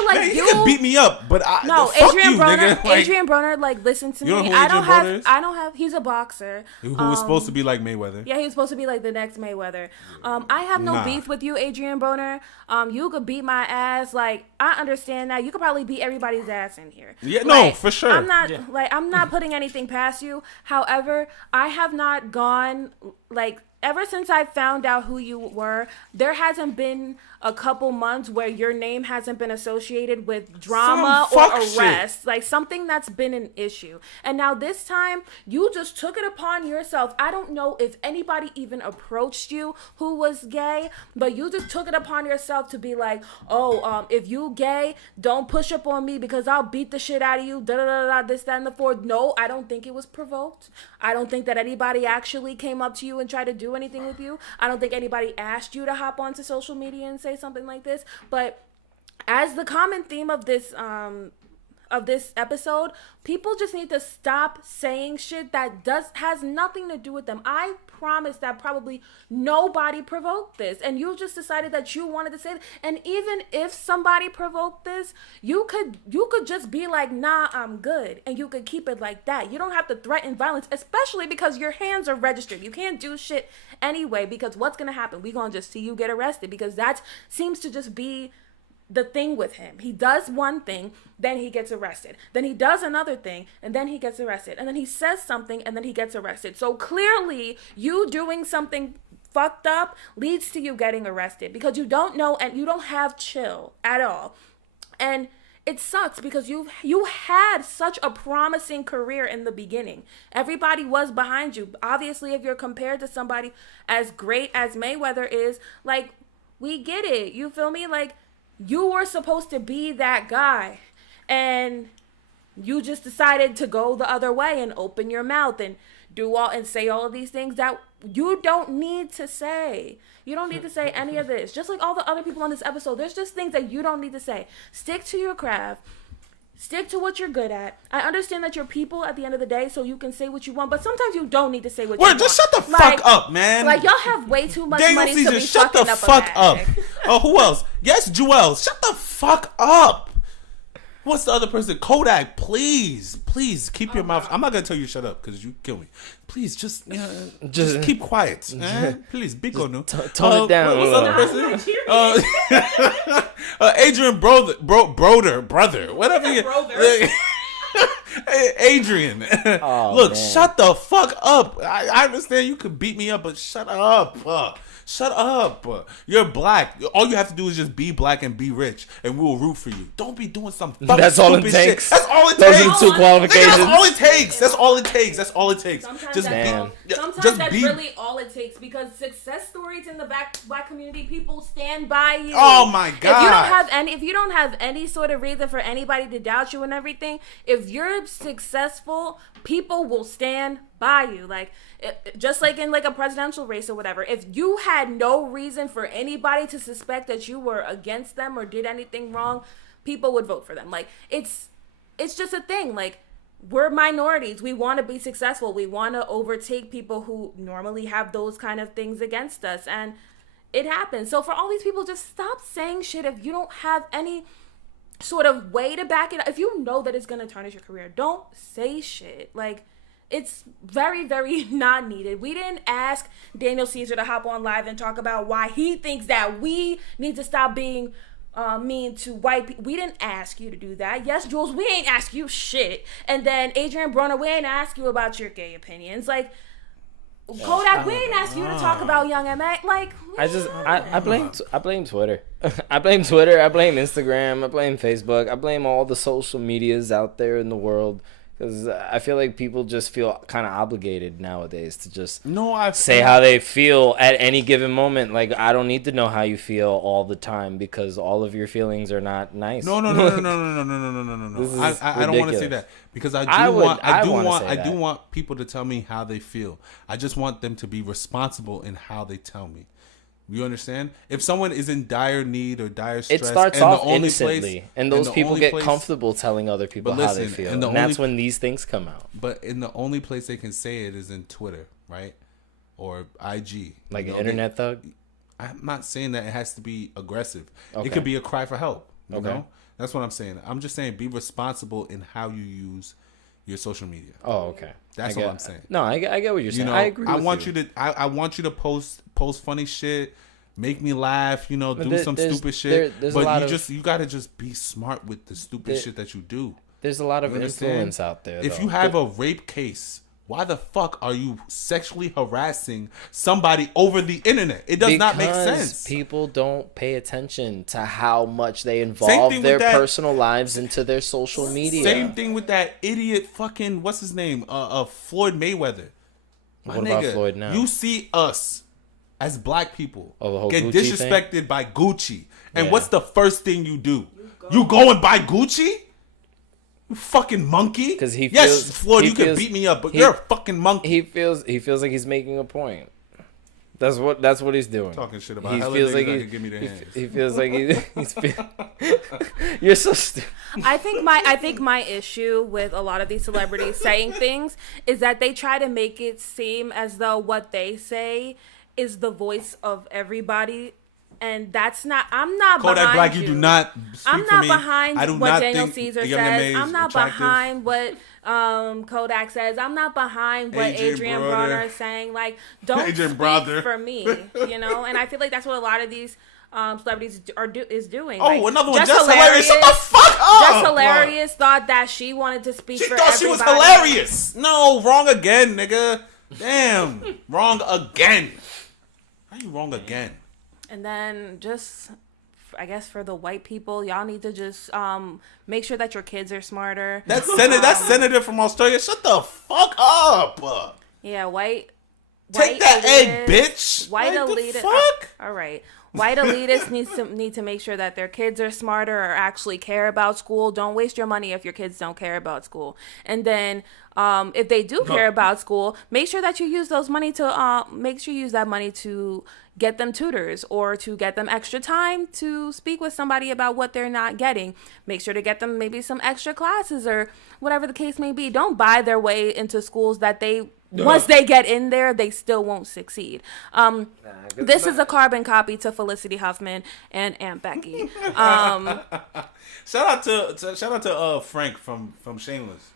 like man, you can beat me up, but Adrian Broner, nigga. Like, Adrian Broner, like, listen to me. I don't have. He's a boxer who was supposed to be like Mayweather. Yeah, he was supposed to be like the next Mayweather. I have no beef with you, Adrian Broner. You could beat my ass. Like, I understand that. You could probably beat everybody's ass in here. Yeah, like, no, for sure. I'm not putting anything past you. However, I have not gone like. Ever since I found out who you were, there hasn't been a couple months where your name hasn't been associated with drama or arrest. Shit. Like, something that's been an issue. And now this time, you just took it upon yourself. I don't know if anybody even approached you who was gay, but you just took it upon yourself to be like, if you gay, don't push up on me because I'll beat the shit out of you, this, that, and the fourth. No, I don't think it was provoked. I don't think that anybody actually came up to you and tried to do anything with you. I don't think anybody asked you to hop onto social media and say something like this. But as the common theme of this episode, people just need to stop saying shit that has nothing to do with them. I promise that probably nobody provoked this, and you just decided that you wanted to say it. And even if somebody provoked this, you could just be like, nah, I'm good, and you could keep it like that. You don't have to threaten violence, especially because your hands are registered. You can't do shit anyway, because what's gonna happen? We're gonna just see you get arrested, because that seems to just be the thing with him. He does one thing, then he gets arrested. Then he does another thing, and then he gets arrested. And then he says something, and then he gets arrested. So clearly, you doing something fucked up leads to you getting arrested, because you don't know and you don't have chill at all. And it sucks, because you had such a promising career in the beginning. Everybody was behind you. Obviously, if you're compared to somebody as great as Mayweather is, like, we get it. You feel me? Like, you were supposed to be that guy, and you just decided to go the other way and open your mouth and say all of these things that you don't need to say. You don't need to say any of this. Just like all the other people on this episode, there's just things that you don't need to say. Stick to your craft. Stick to what you're good at. I understand that you're people at the end of the day, so you can say what you want, but sometimes you don't need to say what you want. Just shut the fuck up, man. Like, y'all have way too much Daniel money Cesaer, to be shut fucking the up fuck a bag. up. Who else? YesJewelz, shut the fuck up. What's the other person? Kodak, please keep your mouth. I'm not gonna tell you to shut up because you kill me. Please, just keep quiet, man. Please, be cool. Tone it down. What's the other person? Adrian brother, whatever. Adrian, look, man. Shut the fuck up. I understand you could beat me up, but shut up. Shut up. You're black. All you have to do is just be black and be rich, and we'll root for you. Don't be doing some fucking That's all it stupid takes. Shit. That's all it Those takes. are the 2 qualifications. That's all it takes. That's all it takes. That's all it takes. Sometimes just that's really all it takes, because success stories in the black community, people stand by you. Oh my God. If you don't have any sort of reason for anybody to doubt you and everything, if you're successful, people will stand by you. Like, just like in like a presidential race or whatever, if you had no reason for anybody to suspect that you were against them or did anything wrong, people would vote for them. Like, it's just a thing. Like, we're minorities. We want to be successful. We want to overtake people who normally have those kind of things against us, and it happens. So for all these people, just stop saying shit if you don't have any sort of way to back it up. If you know that it's going to tarnish your career, don't say shit. Like, it's very, very not needed. We didn't ask Daniel Cesaer to hop on live and talk about why he thinks that we need to stop being mean to white people. We didn't ask you to do that. YesJewelz, we ain't ask you shit. And then Adrian Broner, we ain't ask you about your gay opinions. Like, Kodak, we ain't ask you to talk about Young M.A. Like, I blame Twitter. I blame Twitter. I blame Instagram. I blame Facebook. I blame all the social medias out there in the world. Because I feel like people just feel kind of obligated nowadays to just say how they feel at any given moment. Like, I don't need to know how you feel all the time because all of your feelings are not nice. No. I don't want to say that, because I do want people to tell me how they feel. I just want them to be responsible in how they tell me. You understand? If someone is in dire need or dire stress, it starts off innocently, and those people get comfortable telling other people how they feel, and that's when these things come out. But in the only place they can say it is in Twitter, right? Or IG. Like an internet thug? I'm not saying that it has to be aggressive. Okay. It could be a cry for help. You know? That's what I'm saying. I'm just saying be responsible in how you use your social media. Oh, okay. That's all I'm saying. No, I get what you're saying. I agree with you. I want you to post funny shit, make me laugh, do some stupid shit. But you gotta just be smart with the stupid shit that you do. There's a lot of influence out there. If you have a rape case, why the fuck are you sexually harassing somebody over the internet? It does not make sense. People don't pay attention to how much they involve their personal lives into their social media. Same thing with that idiot fucking, what's his name? Floyd Mayweather. What about Floyd now? You see us as black people get Gucci disrespected by Gucci. And what's the first thing you do? You go and buy Gucci? You fucking monkey. Because Floyd, you can beat me up, but you're a fucking monkey. He feels like he's making a point. That's what he's doing. Talking shit about hella niggas that can give me the hands. He feels like he's you're so stupid. I think my issue with a lot of these celebrities saying things is that they try to make it seem as though what they say is the voice of everybody. And that's not. I'm not Kodak behind Black. you. You do not. I'm not behind what Daniel Cesaer says. I'm not attractive. behind what Kodak says. I'm not behind what Adrian Broner is saying. Like, don't speak for me, And I feel like that's what a lot of these celebrities is doing. Oh, like, another one. JessHilarious. Shut the fuck up. JessHilarious thought that she wanted to speak for everybody. She thought she was hilarious. No, wrong again, nigga. Damn, wrong again. How you wrong again? And then just, I guess for the white people, y'all need to just make sure that your kids are smarter. That senator from Australia, shut the fuck up. Yeah, white. Take that egg, bitch. White elitist. Fuck. All right. White elitists need to make sure that their kids are smarter or actually care about school. Don't waste your money if your kids don't care about school. And then if they do care about school, make sure that you use those money to use that money to get them tutors or to get them extra time to speak with somebody about what they're not getting. Make sure to get them maybe some extra classes or whatever the case may be. Don't buy their way into schools that once they get in there, they still won't succeed. This is a carbon copy to Felicity Huffman and Aunt Becky. Shout out to Frank from Shameless.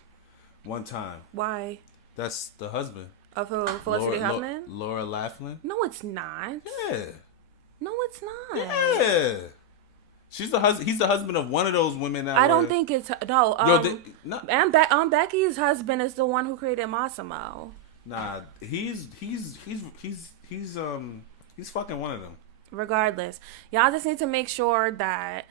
One time. Why? That's the husband. Of who? Felicity Huffman? Laura Laughlin? No, it's not. Yeah. No, it's not. Yeah. He's the husband of one of those women. I don't think it's no. Aunt Becky's husband is the one who created Massimo. Nah, he's fucking one of them. Regardless, y'all just need to make sure that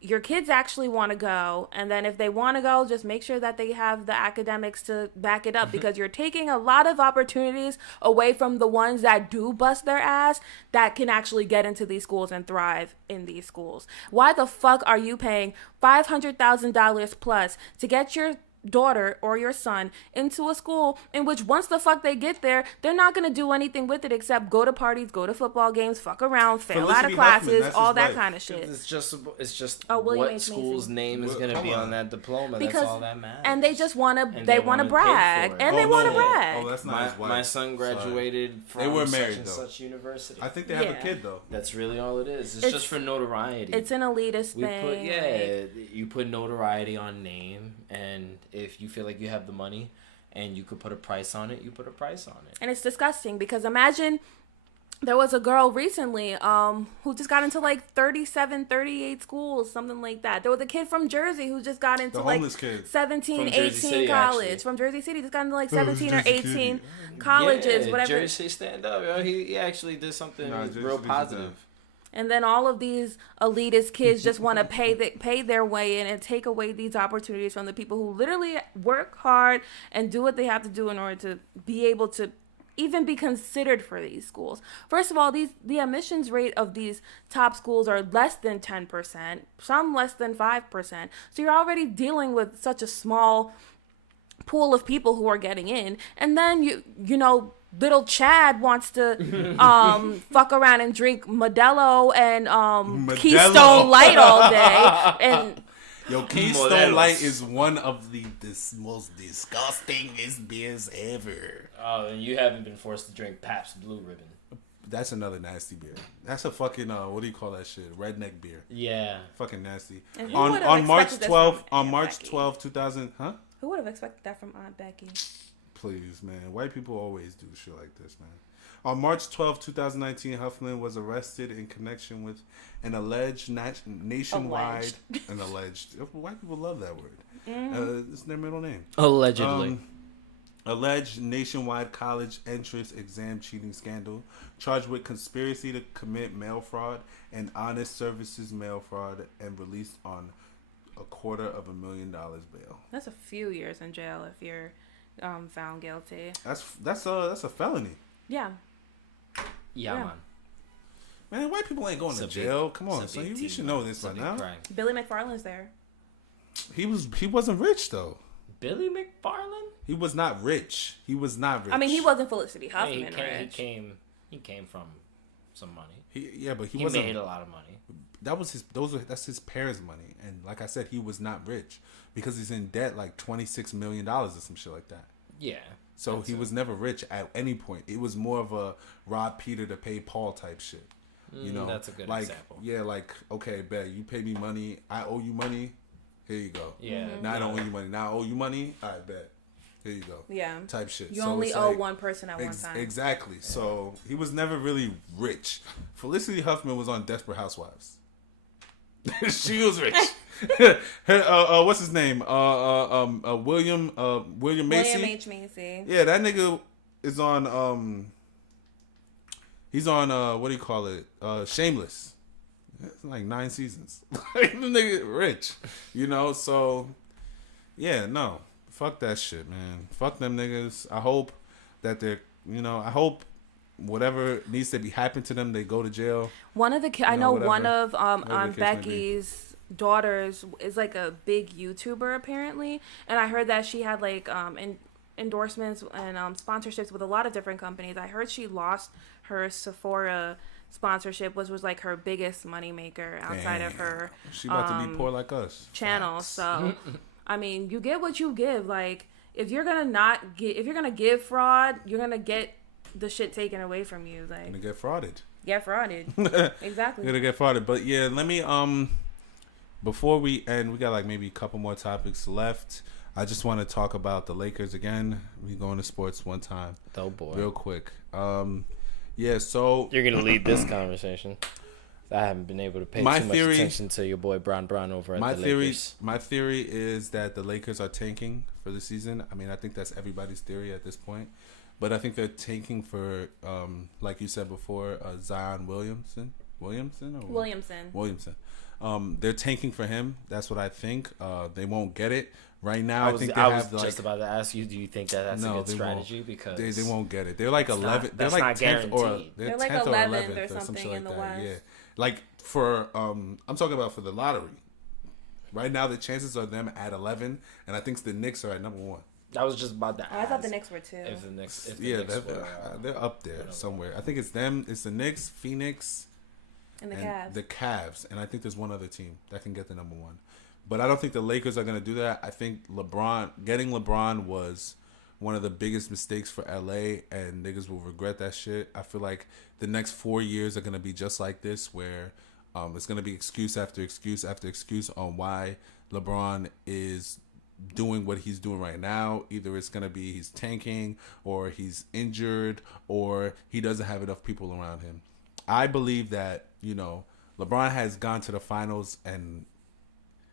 your kids actually want to go, and then if they want to go, just make sure that they have the academics to back it up, because you're taking a lot of opportunities away from the ones that do bust their ass that can actually get into these schools and thrive in these schools. Why the fuck are you paying $500,000 plus to get your daughter or your son into a school in which once the fuck they get there, they're not going to do anything with it except go to parties, go to football games, fuck around, fail out of classes, all that kind of shit. It's just what school's name is going to be on that diploma. That's all that matters. And they just want to brag. And they want to brag. Oh, that's not his wife. My son graduated from such and such university. I think they have a kid though. That's really all it is. It's just for notoriety. It's an elitist thing. You put notoriety on name, and if you feel like you have the money and you could put a price on it, you put a price on it. And it's disgusting, because imagine there was a girl recently who just got into like 37, 38 schools, something like that. There was a kid from Jersey who just got into like 17, 18 college. From Jersey City, just got into like 17 or 18 colleges, whatever. Jersey stand up. He actually did something real positive. And then all of these elitist kids just want to pay their way in and take away these opportunities from the people who literally work hard and do what they have to do in order to be able to even be considered for these schools. First of all, the admissions rate of these top schools are less than 10%, some less than 5%. So you're already dealing with such a small pool of people who are getting in. And then you know, little Chad wants to fuck around and drink Modelo and Keystone Light all day. And Keystone Light is one of the most disgustingest beers ever. Oh, and you haven't been forced to drink Pabst Blue Ribbon. That's another nasty beer. That's a fucking what do you call that shit? Redneck beer. Yeah. Fucking nasty. On March 12th, 2000, huh? Who would have expected that from Aunt Becky? Please, man. White people always do shit like this, man. On March 12, 2019, Huffman was arrested in connection with an alleged nationwide... White people love that word. Mm-hmm. It's their middle name. Allegedly. Alleged nationwide college entrance exam cheating scandal. Charged with conspiracy to commit mail fraud and honest services mail fraud, and released on $250,000 bail. That's a few years in jail if you're... found guilty. That's a felony. Yeah, man, white people ain't going to jail. Come on, son, you should know this by now. Billy McFarland's there. He wasn't rich though. Billy McFarland? He was not rich. I mean, he wasn't Felicity Huffman. He came from some money. He wasn't. He made a lot of money. That's his parents' money, and like I said, he was not rich because he's in debt like $26 million or some shit like that. Yeah. So he was never rich at any point. It was more of a rob Peter to pay Paul type shit. You know, that's a good example. Yeah, like, okay, bet you pay me money, I owe you money. Here you go. Yeah. Now I don't owe you money. Now I owe you money. I bet. Here you go. Yeah. Type shit. You only owe one person at one time. Exactly. Yeah. So he was never really rich. Felicity Huffman was on Desperate Housewives. She was rich. What's his name? William Macy. William H. Macy. Yeah, that nigga is on he's on what do you call it? Shameless. It's like 9 seasons. The nigga rich. You know, so yeah, no. Fuck that shit, man. Fuck them niggas. I hope that they're, you know, I hope whatever needs to be happened to them, they go to jail. One of the I know one of Becky's daughters is like a big YouTuber apparently, and I heard that she had like endorsements and sponsorships with a lot of different companies. I heard she lost her Sephora sponsorship, which was like her biggest moneymaker outside of her. She about to be poor like us. Channel. So, I mean, you get what you give. Like, if you're gonna give fraud, you're gonna get the shit taken away from you. Like, gonna get frauded. Get frauded. Exactly. Gonna get frauded. But yeah, let me before we end, we got like maybe a couple more topics left. I just want to talk about the Lakers again. We go into sports one time. Oh boy. Real quick. Yeah, so you're gonna lead this conversation. I haven't been able to pay too much attention to your boy Brown over at the Lakers. My theory is that the Lakers are tanking for the season. I mean, I think that's everybody's theory at this point. But I think they're tanking for, like you said before, Zion Williamson. They're tanking for him. That's what I think. They won't get it. Right now, I was just about to ask you, do you think that that's a good strategy? Because they won't get it. They're like 11. They're like 10th or they're like 11th or something like in the West. Yeah, like for I'm talking about for the lottery. Right now, the chances are them at 11, and I think the Knicks are at number 1. I was just about to ask. I thought the Knicks were too. If the Knicks were, they're up there somewhere. I think it's them. It's the Knicks, Phoenix, and the Cavs. The Cavs, and I think there's one other team that can get the number 1. But I don't think the Lakers are going to do that. I think getting LeBron was one of the biggest mistakes for LA, and niggas will regret that shit. I feel like the next 4 years are going to be just like this, where it's going to be excuse after excuse after excuse on why LeBron is doing what he's doing right now. Either it's going to be he's tanking, or he's injured, or he doesn't have enough people around him. I believe that, LeBron has gone to the finals and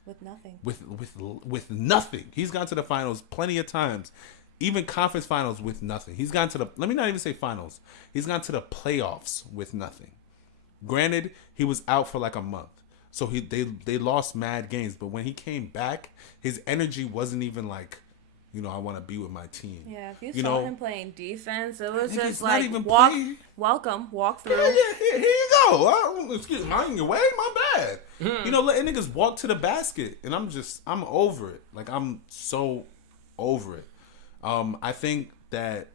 with nothing. With nothing. He's gone to the finals plenty of times. Even conference finals with nothing. He's gone to let me not even say finals. He's gone to the playoffs with nothing. Granted, he was out for like a month. So they lost mad games, but when he came back, his energy wasn't even like, I want to be with my team. Yeah, if you saw him playing defense, it was just like walk through. Yeah, here you go. Excuse me, in your way, my bad. Letting niggas walk to the basket, and I'm over it. Like, I'm so over it. I think that,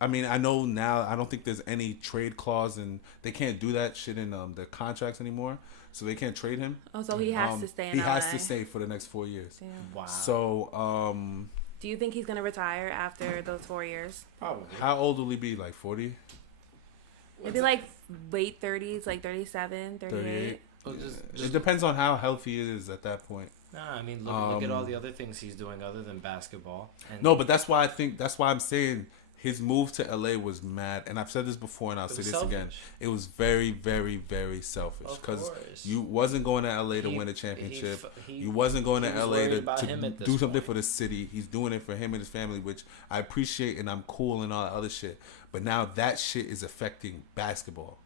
I know now, I don't think there's any trade clause, and they can't do that shit in their contracts anymore. So they can't trade him. Oh, so he has to stay in LA. He has to stay for the next 4 years. Damn. Wow. So, do you think he's going to retire after those 4 years? Probably. How old will he be? Like 40? Maybe like late 30s, like 37, 38. It depends on how healthy he is at that point. Nah, look at all the other things he's doing other than basketball. No, but that's why I'm saying his move to LA was mad, and I've said this before, and I'll say this again. It was very, very, very selfish because you wasn't going to LA to win a championship. You wasn't going to LA to do something for the city. He's doing it for him and his family, which I appreciate, and I'm cool and all that other shit. But now that shit is affecting basketball.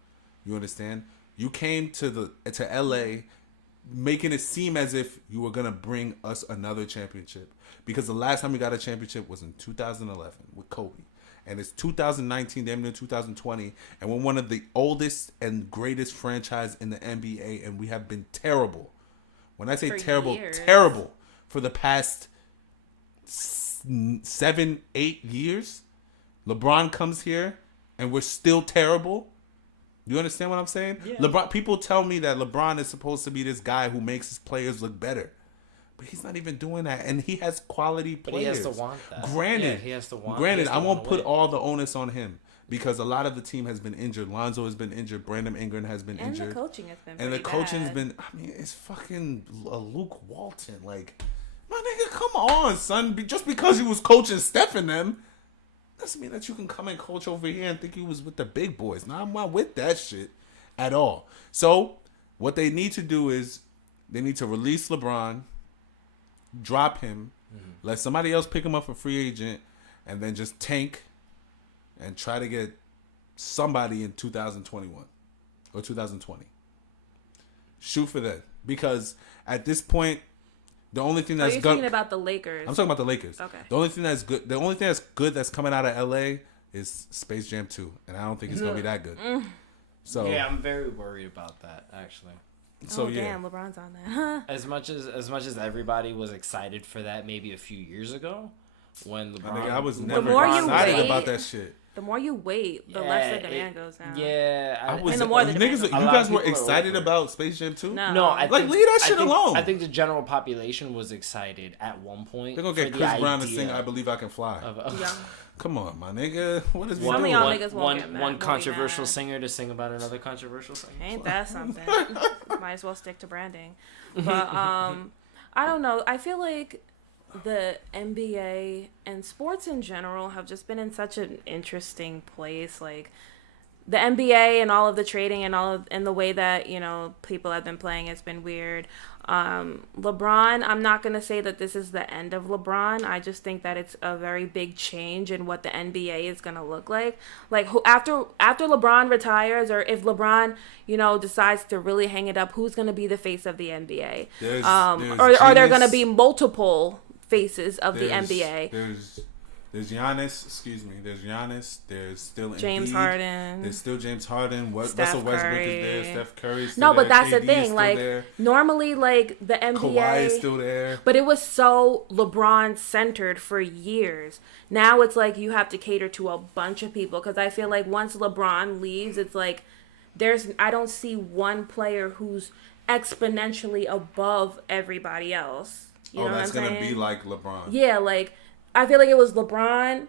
You understand? You came to LA, making it seem as if you were gonna bring us another championship, because the last time we got a championship was in 2011 with Kobe. And it's 2019, damn near 2020, and we're one of the oldest and greatest franchise in the NBA, and we have been terrible. When I say terrible, terrible for the past 7-8 years. LeBron comes here, and we're still terrible. You understand what I'm saying? Yeah. LeBron. People tell me that LeBron is supposed to be this guy who makes his players look better. But he's not even doing that, and he has quality players. But he has to want that. Granted, he has to want. Granted, I won't put all the onus on him because a lot of the team has been injured. Lonzo has been injured. Brandon Ingram has been injured. And the coaching has been. And the coaching's been. It's fucking Luke Walton. Like, my nigga, come on, son. Just because you was coaching Steph and them doesn't mean that you can come and coach over here and think you was with the big boys. Nah, I'm not with that shit at all. So what they need to do is they need to release LeBron. Drop him, let somebody else pick him up for free agent, and then just tank and try to get somebody in 2021 or 2020. Shoot for that, because at this point, the only thing that's good. Are you talking about the Lakers? I'm talking about the Lakers. Okay. The only thing that's good that's coming out of LA is Space Jam 2, and I don't think it's gonna be that good. So yeah, I'm very worried about that actually. So damn, LeBron's on that. As much as everybody was excited for that maybe a few years ago, when LeBron, I was never excited about that shit. The more you wait, the less the demand goes down. Yeah, I was. And the more the niggas, you guys were excited about Space Jam 2? No, leave that shit alone. I think the general population was excited at one point. They're gonna get Chris Brown to sing "I Believe I Can Fly." Yeah. Come on, my nigga. What is some of y'all niggas won't get mad. One controversial singer to sing about another controversial singer. Ain't that something? Might as well stick to branding. But I don't know. I feel like the NBA and sports in general have just been in such an interesting place. Like the NBA and all of the trading and the way that, you know, people have been playing, it's been weird. LeBron, I'm not going to say that this is the end of LeBron. I just think that it's a very big change in what the NBA is going to look like. Like after LeBron retires, or if LeBron, you know, decides to really hang it up, who's going to be the face of the NBA? Or are there going to be multiple faces of the NBA? There's Giannis. Excuse me. There's Giannis. There's still James Embiid. Harden. There's still James Harden. Russell Westbrook is there. Steph Curry is still no, there. but that's KD the thing. Like there. Normally, like the NBA, Kawhi is still there. But it was so LeBron centered for years. Now it's like you have to cater to a bunch of people, because I feel like once LeBron leaves, it's like I don't see one player who's exponentially above everybody else. You know that's what I'm gonna saying? be like LeBron. Yeah, like I feel like it was LeBron,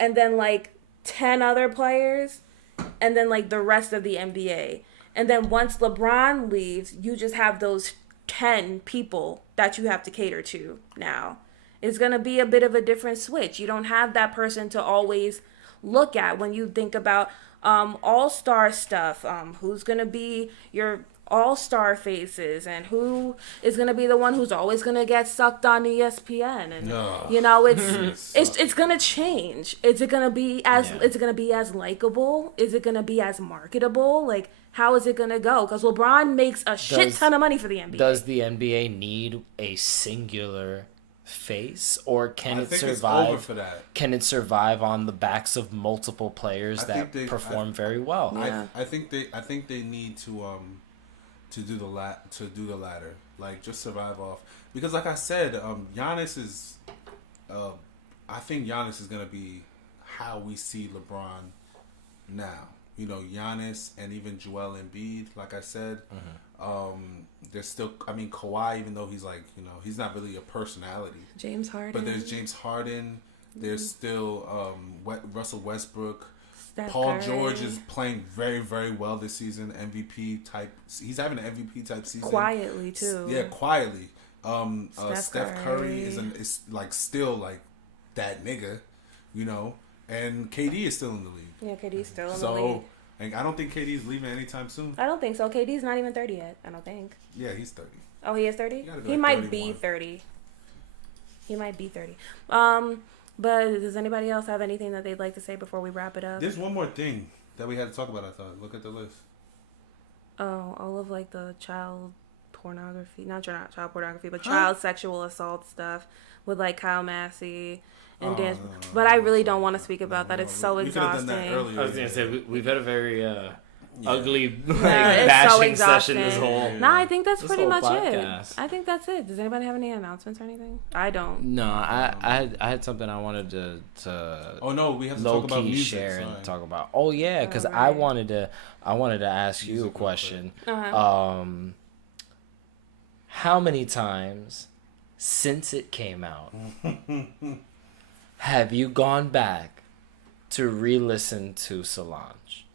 and then like 10 other players, and then like the rest of the NBA. And then once LeBron leaves, you just have those 10 people that you have to cater to now. It's going to be a bit of a different switch. You don't have that person to always look at when you think about all-star stuff. Who's going to be your all-star faces, and who is going to be the one who's always going to get sucked on ESPN, and you know, it's going to change. Is it going to be as likable? Is it going to be as marketable? Like, how is it going to go? Because LeBron makes a shit ton of money for the NBA. Does the NBA need a singular face, or can it survive? It's over for that. Can it survive on the backs of multiple players that perform very well? Yeah. I think they need to do the latter, like just survive off, because like I said, Giannis is I think Giannis is gonna be how we see LeBron now. You know, Giannis and even Joel Embiid, like I said, there's still, I mean, Kawhi, even though he's like, you know, he's not really a personality. James Harden. But there's James Harden. There's still Russell Westbrook. Steph Paul Curry. George is playing very, very well this season. MVP type. He's having an MVP type season. Quietly too. Yeah, quietly. Steph Curry is like still like that nigga, you know. And KD is still in the league. Yeah, KD's still in So, the league. and I don't think KD's leaving anytime soon. I don't think so. KD's not even 30 yet, I don't think. Yeah, he's 30. Oh, he is 30? He might be 30. He might be 30. But does anybody else have anything that they'd like to say before we wrap it up? There's one more thing that we had to talk about, I thought. Look at the list. Oh, all of like the child pornography. Not child pornography, but child sexual assault stuff with like Kyle Massey and Dan. But I really don't want to speak about that. It's so exhausting. I was going to say, we've had a very ugly bashing session this whole No, I think that's pretty much podcast. it. I think that's it. Does anybody have any announcements or anything? I don't. No, I had something I wanted to oh no, we have to talk about music. Share and talk about. Oh yeah, because I wanted to ask you a question. How many times since it came out have you gone back to re-listen to Solange?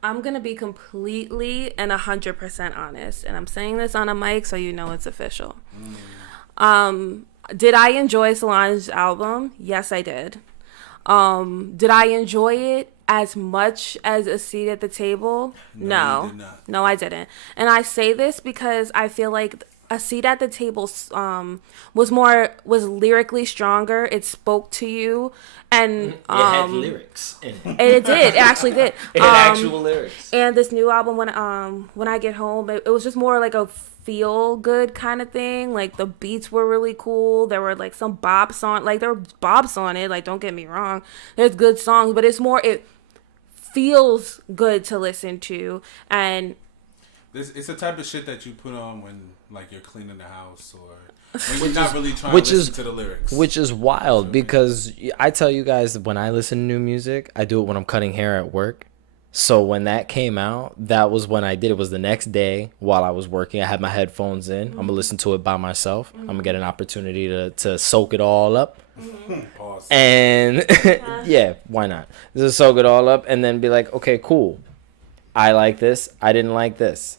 I'm going to be completely and 100% honest. And I'm saying this on a mic so you know it's official. Did I enjoy Solange's album? Yes, I did. Did I enjoy it as much as A Seat at the Table? No. You did not. No, I didn't. And I say this because I feel like A Seat at the Table was lyrically stronger. It spoke to you, and it had lyrics in it. And it did. It actually did. It had actual lyrics. And this new album, when I Get Home, it was just more like a feel good kind of thing. Like the beats were really cool. There were like some bops on, like there were bops on it. Like don't get me wrong, there's good songs, but it's more it feels good to listen to. And it's the type of shit that you put on when like you're cleaning the house or when you're not really trying to listen to the lyrics. Which is wild because I tell you guys, when I listen to new music, I do it when I'm cutting hair at work. So when that came out, that was when I did it. Was the next day while I was working. I had my headphones in. I'm going to listen to it by myself. I'm going to get an opportunity to soak it all up. And yeah, why not? Just soak it all up and then be like, okay, cool. I like this. I didn't like this.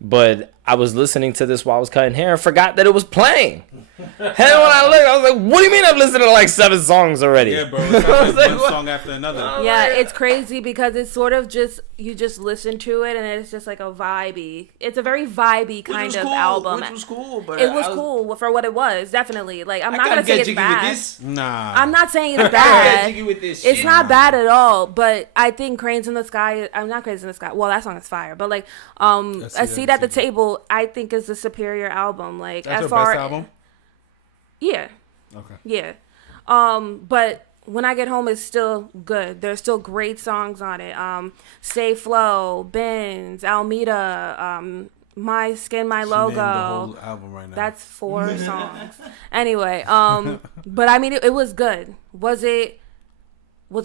But I was listening to this while I was cutting hair and forgot that it was playing. And when I looked, I was like, what do you mean I've listened to like 7 songs already? Yeah, bro. It's like one song after another. Yeah, it's crazy because it's sort of just, you just listen to it and it's just like a vibey. It's a very vibey kind of album. Which was cool. But it was cool for what it was. Definitely. Like, I'm not going to say it's bad. Nah. I'm not saying it's bad. It's not bad at all. But I think Cranes in the Sky, I'm not Cranes in the Sky. Well, that song is fire. But like, A Seat at the Table, I think is the superior album. Like, that's as your far best album? Yeah. Okay. Yeah. But When I Get Home is still good. There's still great songs on it. Stay Flow, Benz, Almeida, My Skin, My Logo. Named the whole album right now. That's 4 songs. Anyway, but I mean, it was good. Was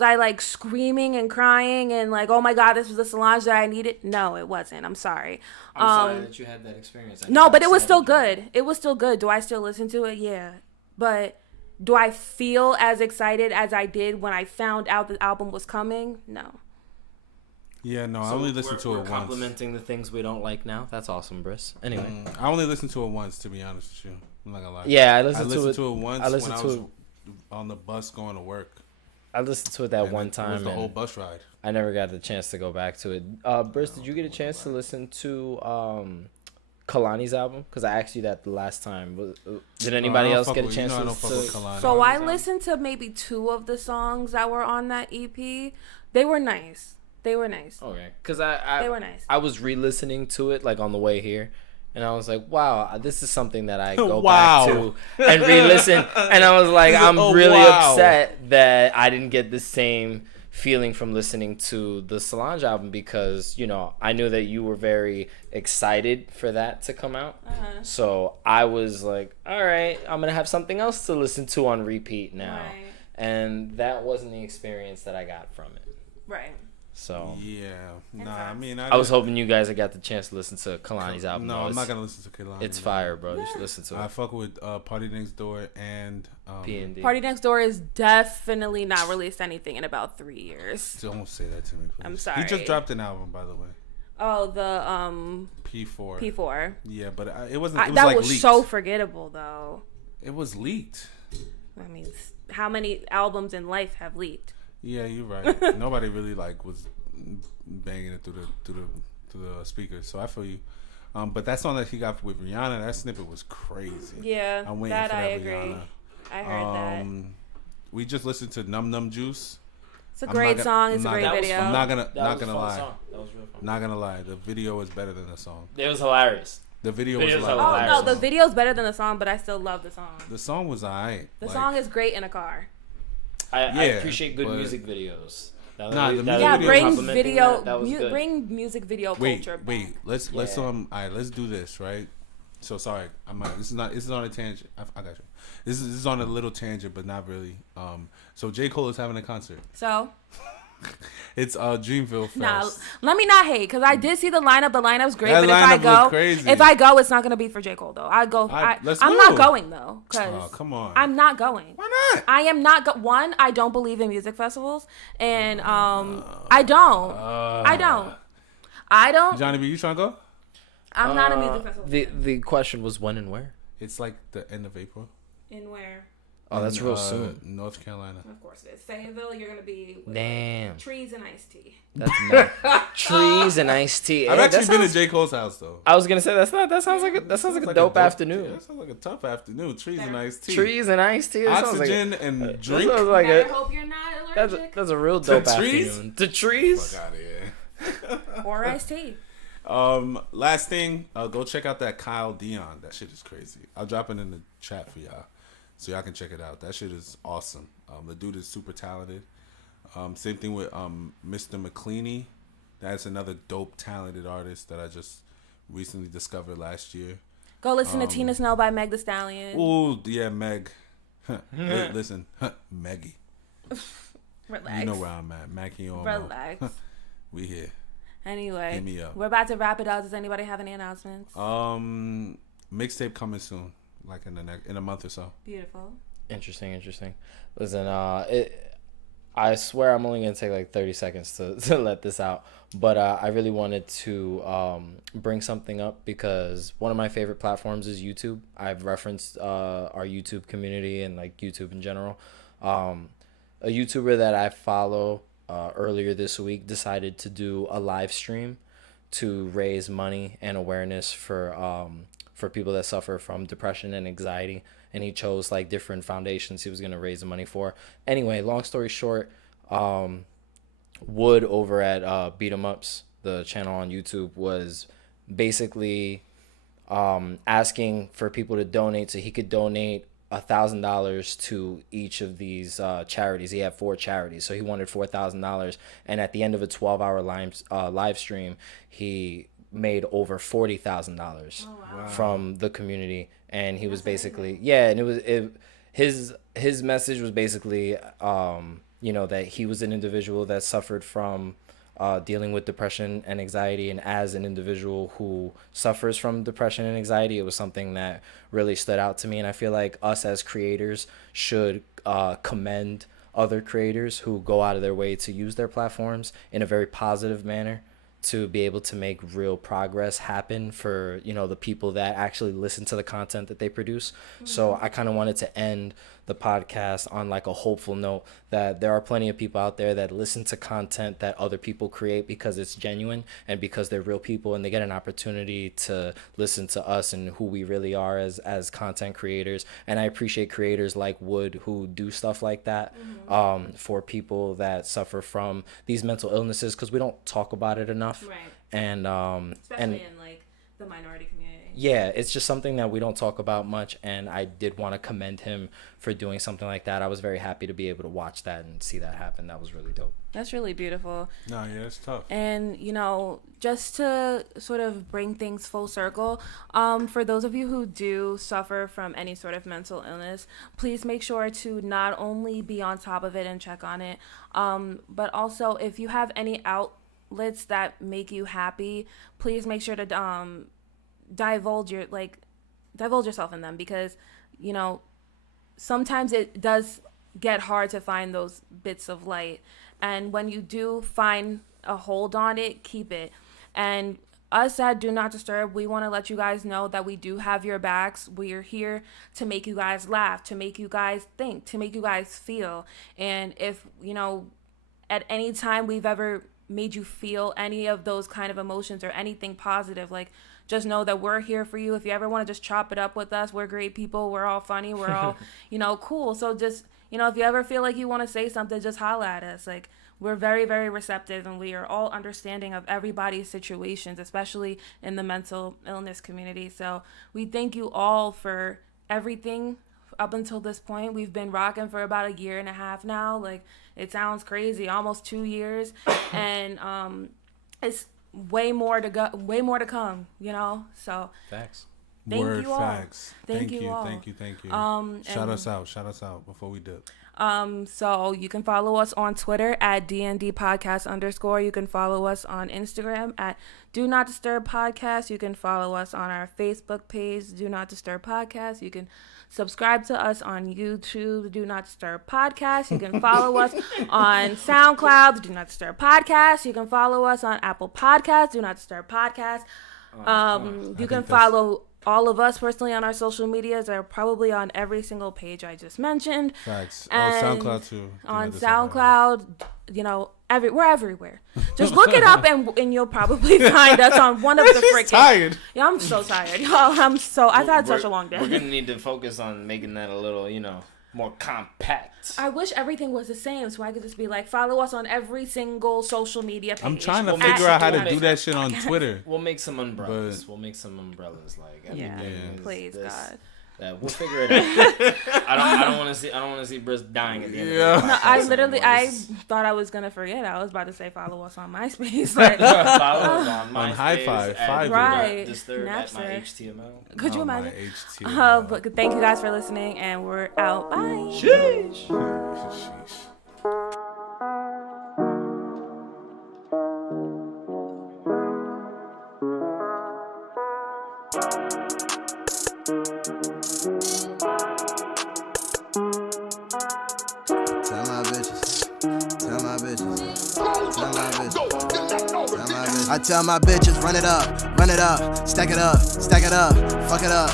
I like screaming and crying and like, oh my God, this was the Solange that I needed? No, it wasn't. I'm sorry. I'm sorry that you had that experience. No, but it was still good. It was still good. Do I still listen to it? Yeah. But do I feel as excited as I did when I found out the album was coming? No. Yeah, no, I only listened to it once. Complimenting the things we don't like now. That's awesome, Briss. Anyway. I only listened to it once, to be honest with you. I'm not gonna lie. Yeah, I listened to it once when I was on the bus going to work. I listened to it that one time. It was the whole bus ride. I never got the chance to go back to it. Briss, did you get a chance to listen to Kalani's album? Because I asked you that the last time. Did anybody else get a chance to listen to Kalani? So I listened to maybe 2 of the songs that were on that EP. They were nice. Okay. Because they were nice. I was re-listening to it like on the way here. And I was like, wow, this is something that I go back to and re-listen. And I was like, I'm really upset that I didn't get the same feeling from listening to the Solange album because, you know, I knew that you were very excited for that to come out. So I was like, all right, I'm going to have something else to listen to on repeat now. Right. And that wasn't the experience that I got from it. Right. So yeah, I mean, I was hoping you guys had got the chance to listen to Kalani's album. No, I'm not gonna listen to Kalani. It's fire, bro. You should listen to it. I fuck with Party Next Door and P&D. Party Next Door is definitely not released anything in about 3 years. Don't say that to me, please. I'm sorry. He just dropped an album, by the way. Oh, the P4. P4. Yeah, but it wasn't. It was that like was leaked. so forgettable, though. It was leaked. I mean, how many albums in life have leaked? Yeah, you're right. Nobody really was banging it through the speakers, so I feel you. But that song that he got with Rihanna, that snippet was crazy. Yeah, I'm waiting that for that I agree. Rihanna. I heard that. We just listened to Num Num Juice. It's a great song. It's a great video. I'm not gonna lie. That was real fun. Not gonna lie. The video is better than the song. It was hilarious. The video was hilarious. Oh no, the video's better than the song, but I still love the song. The song was alright. The song is great in a car. I appreciate good music videos. Bring music video culture. Wait. Let's all right. Let's do this, right? So sorry, this is on a tangent. I got you. This is on a little tangent, but not really. So J. Cole is having a concert. So it's Dreamville Fest. Nah, let me not hate because I did see the lineup. The lineup's great, but crazy. if I go, it's not gonna be for J. Cole though. I'm not going though. Come on. I'm not going. Why not? I am not. One, I don't believe in music festivals, and I don't. Johnny B, you trying to go? I'm not a music festival. The question was when and where. It's like the end of April. In where? Oh, that's real soon. North Carolina. Of course it is. Fayetteville, you're going to be with Damn. Trees and iced tea. That's mad. Trees and iced tea. I've actually been to J. Cole's house though. I was gonna say that sounds like a dope afternoon. Yeah, that sounds like a tough afternoon. Trees and iced tea. Trees and iced tea. Oxygen and drink. I hope you're not allergic. That's a real dope afternoon. The trees. Fuck out of here. Or iced tea. Last thing, go check out that Kyle Dion. That shit is crazy. I'll drop it in the chat for y'all, so y'all can check it out. That shit is awesome. The dude is super talented. Same thing with Mr. McCleany. That's another dope, talented artist that I just recently discovered last year. Go listen to Tina Snow by Meg Thee Stallion. Ooh, yeah, Meg. Listen, Maggie. Relax. You know where I'm at. Mackie on. Relax. We here. Anyway, hit me up. We're about to wrap it up. Does anybody have any announcements? Mixtape coming soon, like in a month or so. Beautiful. Interesting. Listen, I swear I'm only gonna take like 30 seconds to let this out, but I really wanted to bring something up because one of my favorite platforms is YouTube. I've referenced our YouTube community and like YouTube in general. A YouTuber that I follow earlier this week decided to do a live stream to raise money and awareness for people that suffer from depression and anxiety. And he chose like different foundations he was going to raise the money for. Anyway, long story short, Wood over at Beat 'em Ups, the channel on YouTube, was basically asking for people to donate so he could donate $1,000 to each of these charities. He had 4 charities, so he wanted $4,000. And at the end of a 12-hour live stream, he made over $40,000 from the community. And he was basically, and his message was basically, that he was an individual that suffered from dealing with depression and anxiety. And as an individual who suffers from depression and anxiety, it was something that really stood out to me. And I feel like us as creators should commend other creators who go out of their way to use their platforms in a very positive manner to be able to make real progress happen for, the people that actually listen to the content that they produce. Mm-hmm. So I kind of wanted to end the podcast on like a hopeful note that there are plenty of people out there that listen to content that other people create because it's genuine and because they're real people, and they get an opportunity to listen to us and who we really are as content creators. And I appreciate creators like Wood who do stuff like that, mm-hmm. For people that suffer from these mental illnesses, because we don't talk about it enough. Right. And especially in like the minority community. Yeah, it's just something that we don't talk about much, and I did want to commend him for doing something like that. I was very happy to be able to watch that and see that happen. That was really dope. That's really beautiful. No, yeah, it's tough. And, just to sort of bring things full circle, for those of you who do suffer from any sort of mental illness, please make sure to not only be on top of it and check on it, but also if you have any outlets that make you happy, please make sure to divulge yourself in them, because sometimes it does get hard to find those bits of light, and when you do find a hold on it, keep it. And us at Do Not Disturb, we want to let you guys know that we do have your backs. We're here to make you guys laugh, to make you guys think, to make you guys feel. And if at any time we've ever made you feel any of those kind of emotions or anything positive, just know that we're here for you. If you ever want to just chop it up with us, we're great people. We're all funny. We're all, cool. So just, if you ever feel like you want to say something, just holla at us. We're very, very receptive, and we are all understanding of everybody's situations, especially in the mental illness community. So we thank you all for everything up until this point. We've been rocking for about 1.5 years now. It sounds crazy, almost 2 years. And it's way more to come, so facts. Thank you all. Facts. Thank you all. Thank you. Shout us out before we dip. So you can follow us on Twitter at DNDpodcast_. You can follow us on Instagram at Do Not Disturb Podcast. You can follow us on our Facebook page, Do Not Disturb Podcast. You can subscribe to us on YouTube, Do Not Disturb Podcast. You can follow us on SoundCloud, Do Not Disturb Podcast. You can follow us on Apple Podcasts, Do Not Disturb Podcast. You can follow all of us personally on our social medias. They're probably on every single page I just mentioned. Facts. And SoundCloud too. On SoundCloud, we're everywhere. Just look it up and you'll probably find us on one of the freaking. Tired. Yeah, I'm so tired, y'all. I've had such a long day. We're gonna need to focus on making that a little, more compact. I wish everything was the same so I could just be like, follow us on every single social media page. I'm trying to figure out how to do that shit on Twitter. We'll make some umbrellas. Like please, God. We'll figure it out. I don't want to see Briss dying at the end of the No, I thought I was gonna forget. I was about to say follow us on MySpace. Like, follow us on MySpace. On Hi-Fi. Right. Disturb at my HTML. Could you imagine? My HTML. But thank you guys for listening, and we're out. Bye. Sheesh. I tell my bitches, run it up, stack it up, fuck it up.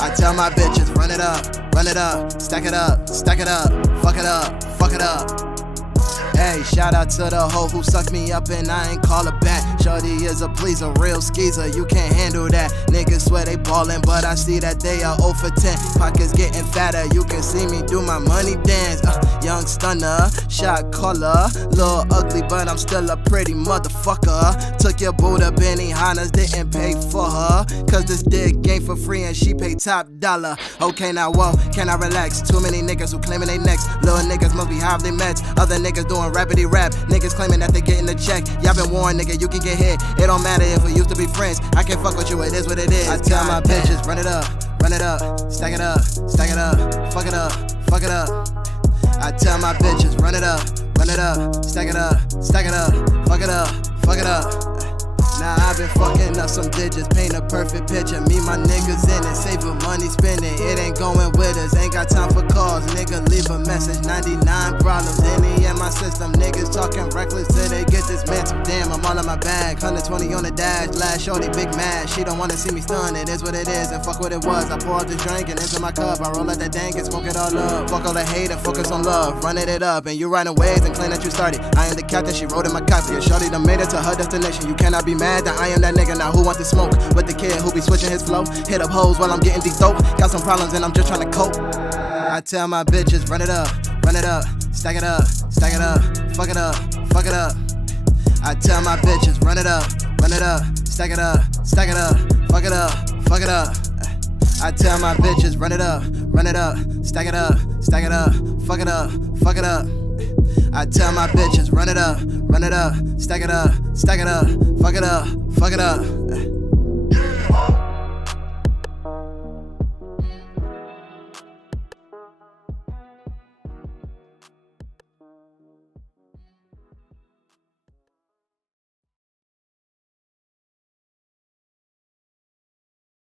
I tell my bitches, run it up, stack it up, fuck it up. Hey, shout out to the hoe who sucked me up and I ain't call her back. Shorty is a pleaser, real skeezer, you can't handle that. Niggas swear they ballin', but I see that they are 0 for 10. Pockets getting fatter, you can see me do my money dance. Young stunner, shot caller, little ugly, but I'm still a pretty motherfucker. Took your boo to Benihana's, didn't pay for her, cause this dick ain't for free and she paid top dollar. Okay, now whoa, can I relax? Too many niggas who claiming they next. Little niggas must be half they meds. Other niggas doing rapidy rap. Niggas claiming that they getting the check. Y'all been warned, nigga, you can get hit. It don't matter if we used to be friends. I can't fuck with you, it is what it is. I tell my bitches, run it up, stack it up, fuck it up. I tell my bitches, run it up, stack it up, fuck it up. Now I've been fucking up some digits, paint a perfect picture. Me, my niggas in it, saving money, spending. It ain't going with us, ain't got time for calls. Nigga, leave a message, 99 problems. Any in my system, niggas talking reckless till they get dismantled. Damn, I'm all in my bag, 120 on the dash. Last shorty, big mad, she don't wanna see me stun. It is what it is, and fuck what it was. I pour out the drink and into my cup. I roll out the dank and smoke it all up. Fuck all the hate and focus on love. Running it up, and you riding waves and claim that you started. I am the captain, she rode in my copy. A shorty done made it to her destination. You cannot be mad that I am that nigga now who wants to smoke with the kid who be switching his flow. Hit up hoes while I'm getting deep dope. Got some problems and I'm just trying to cope. I tell my bitches, run it up, stack it up, fuck it up. I tell my bitches, run it up, stack it up, fuck it up. I tell my bitches, run it up, stack it up, fuck it up. I tell my bitches, run it up, stack it up, fuck it up.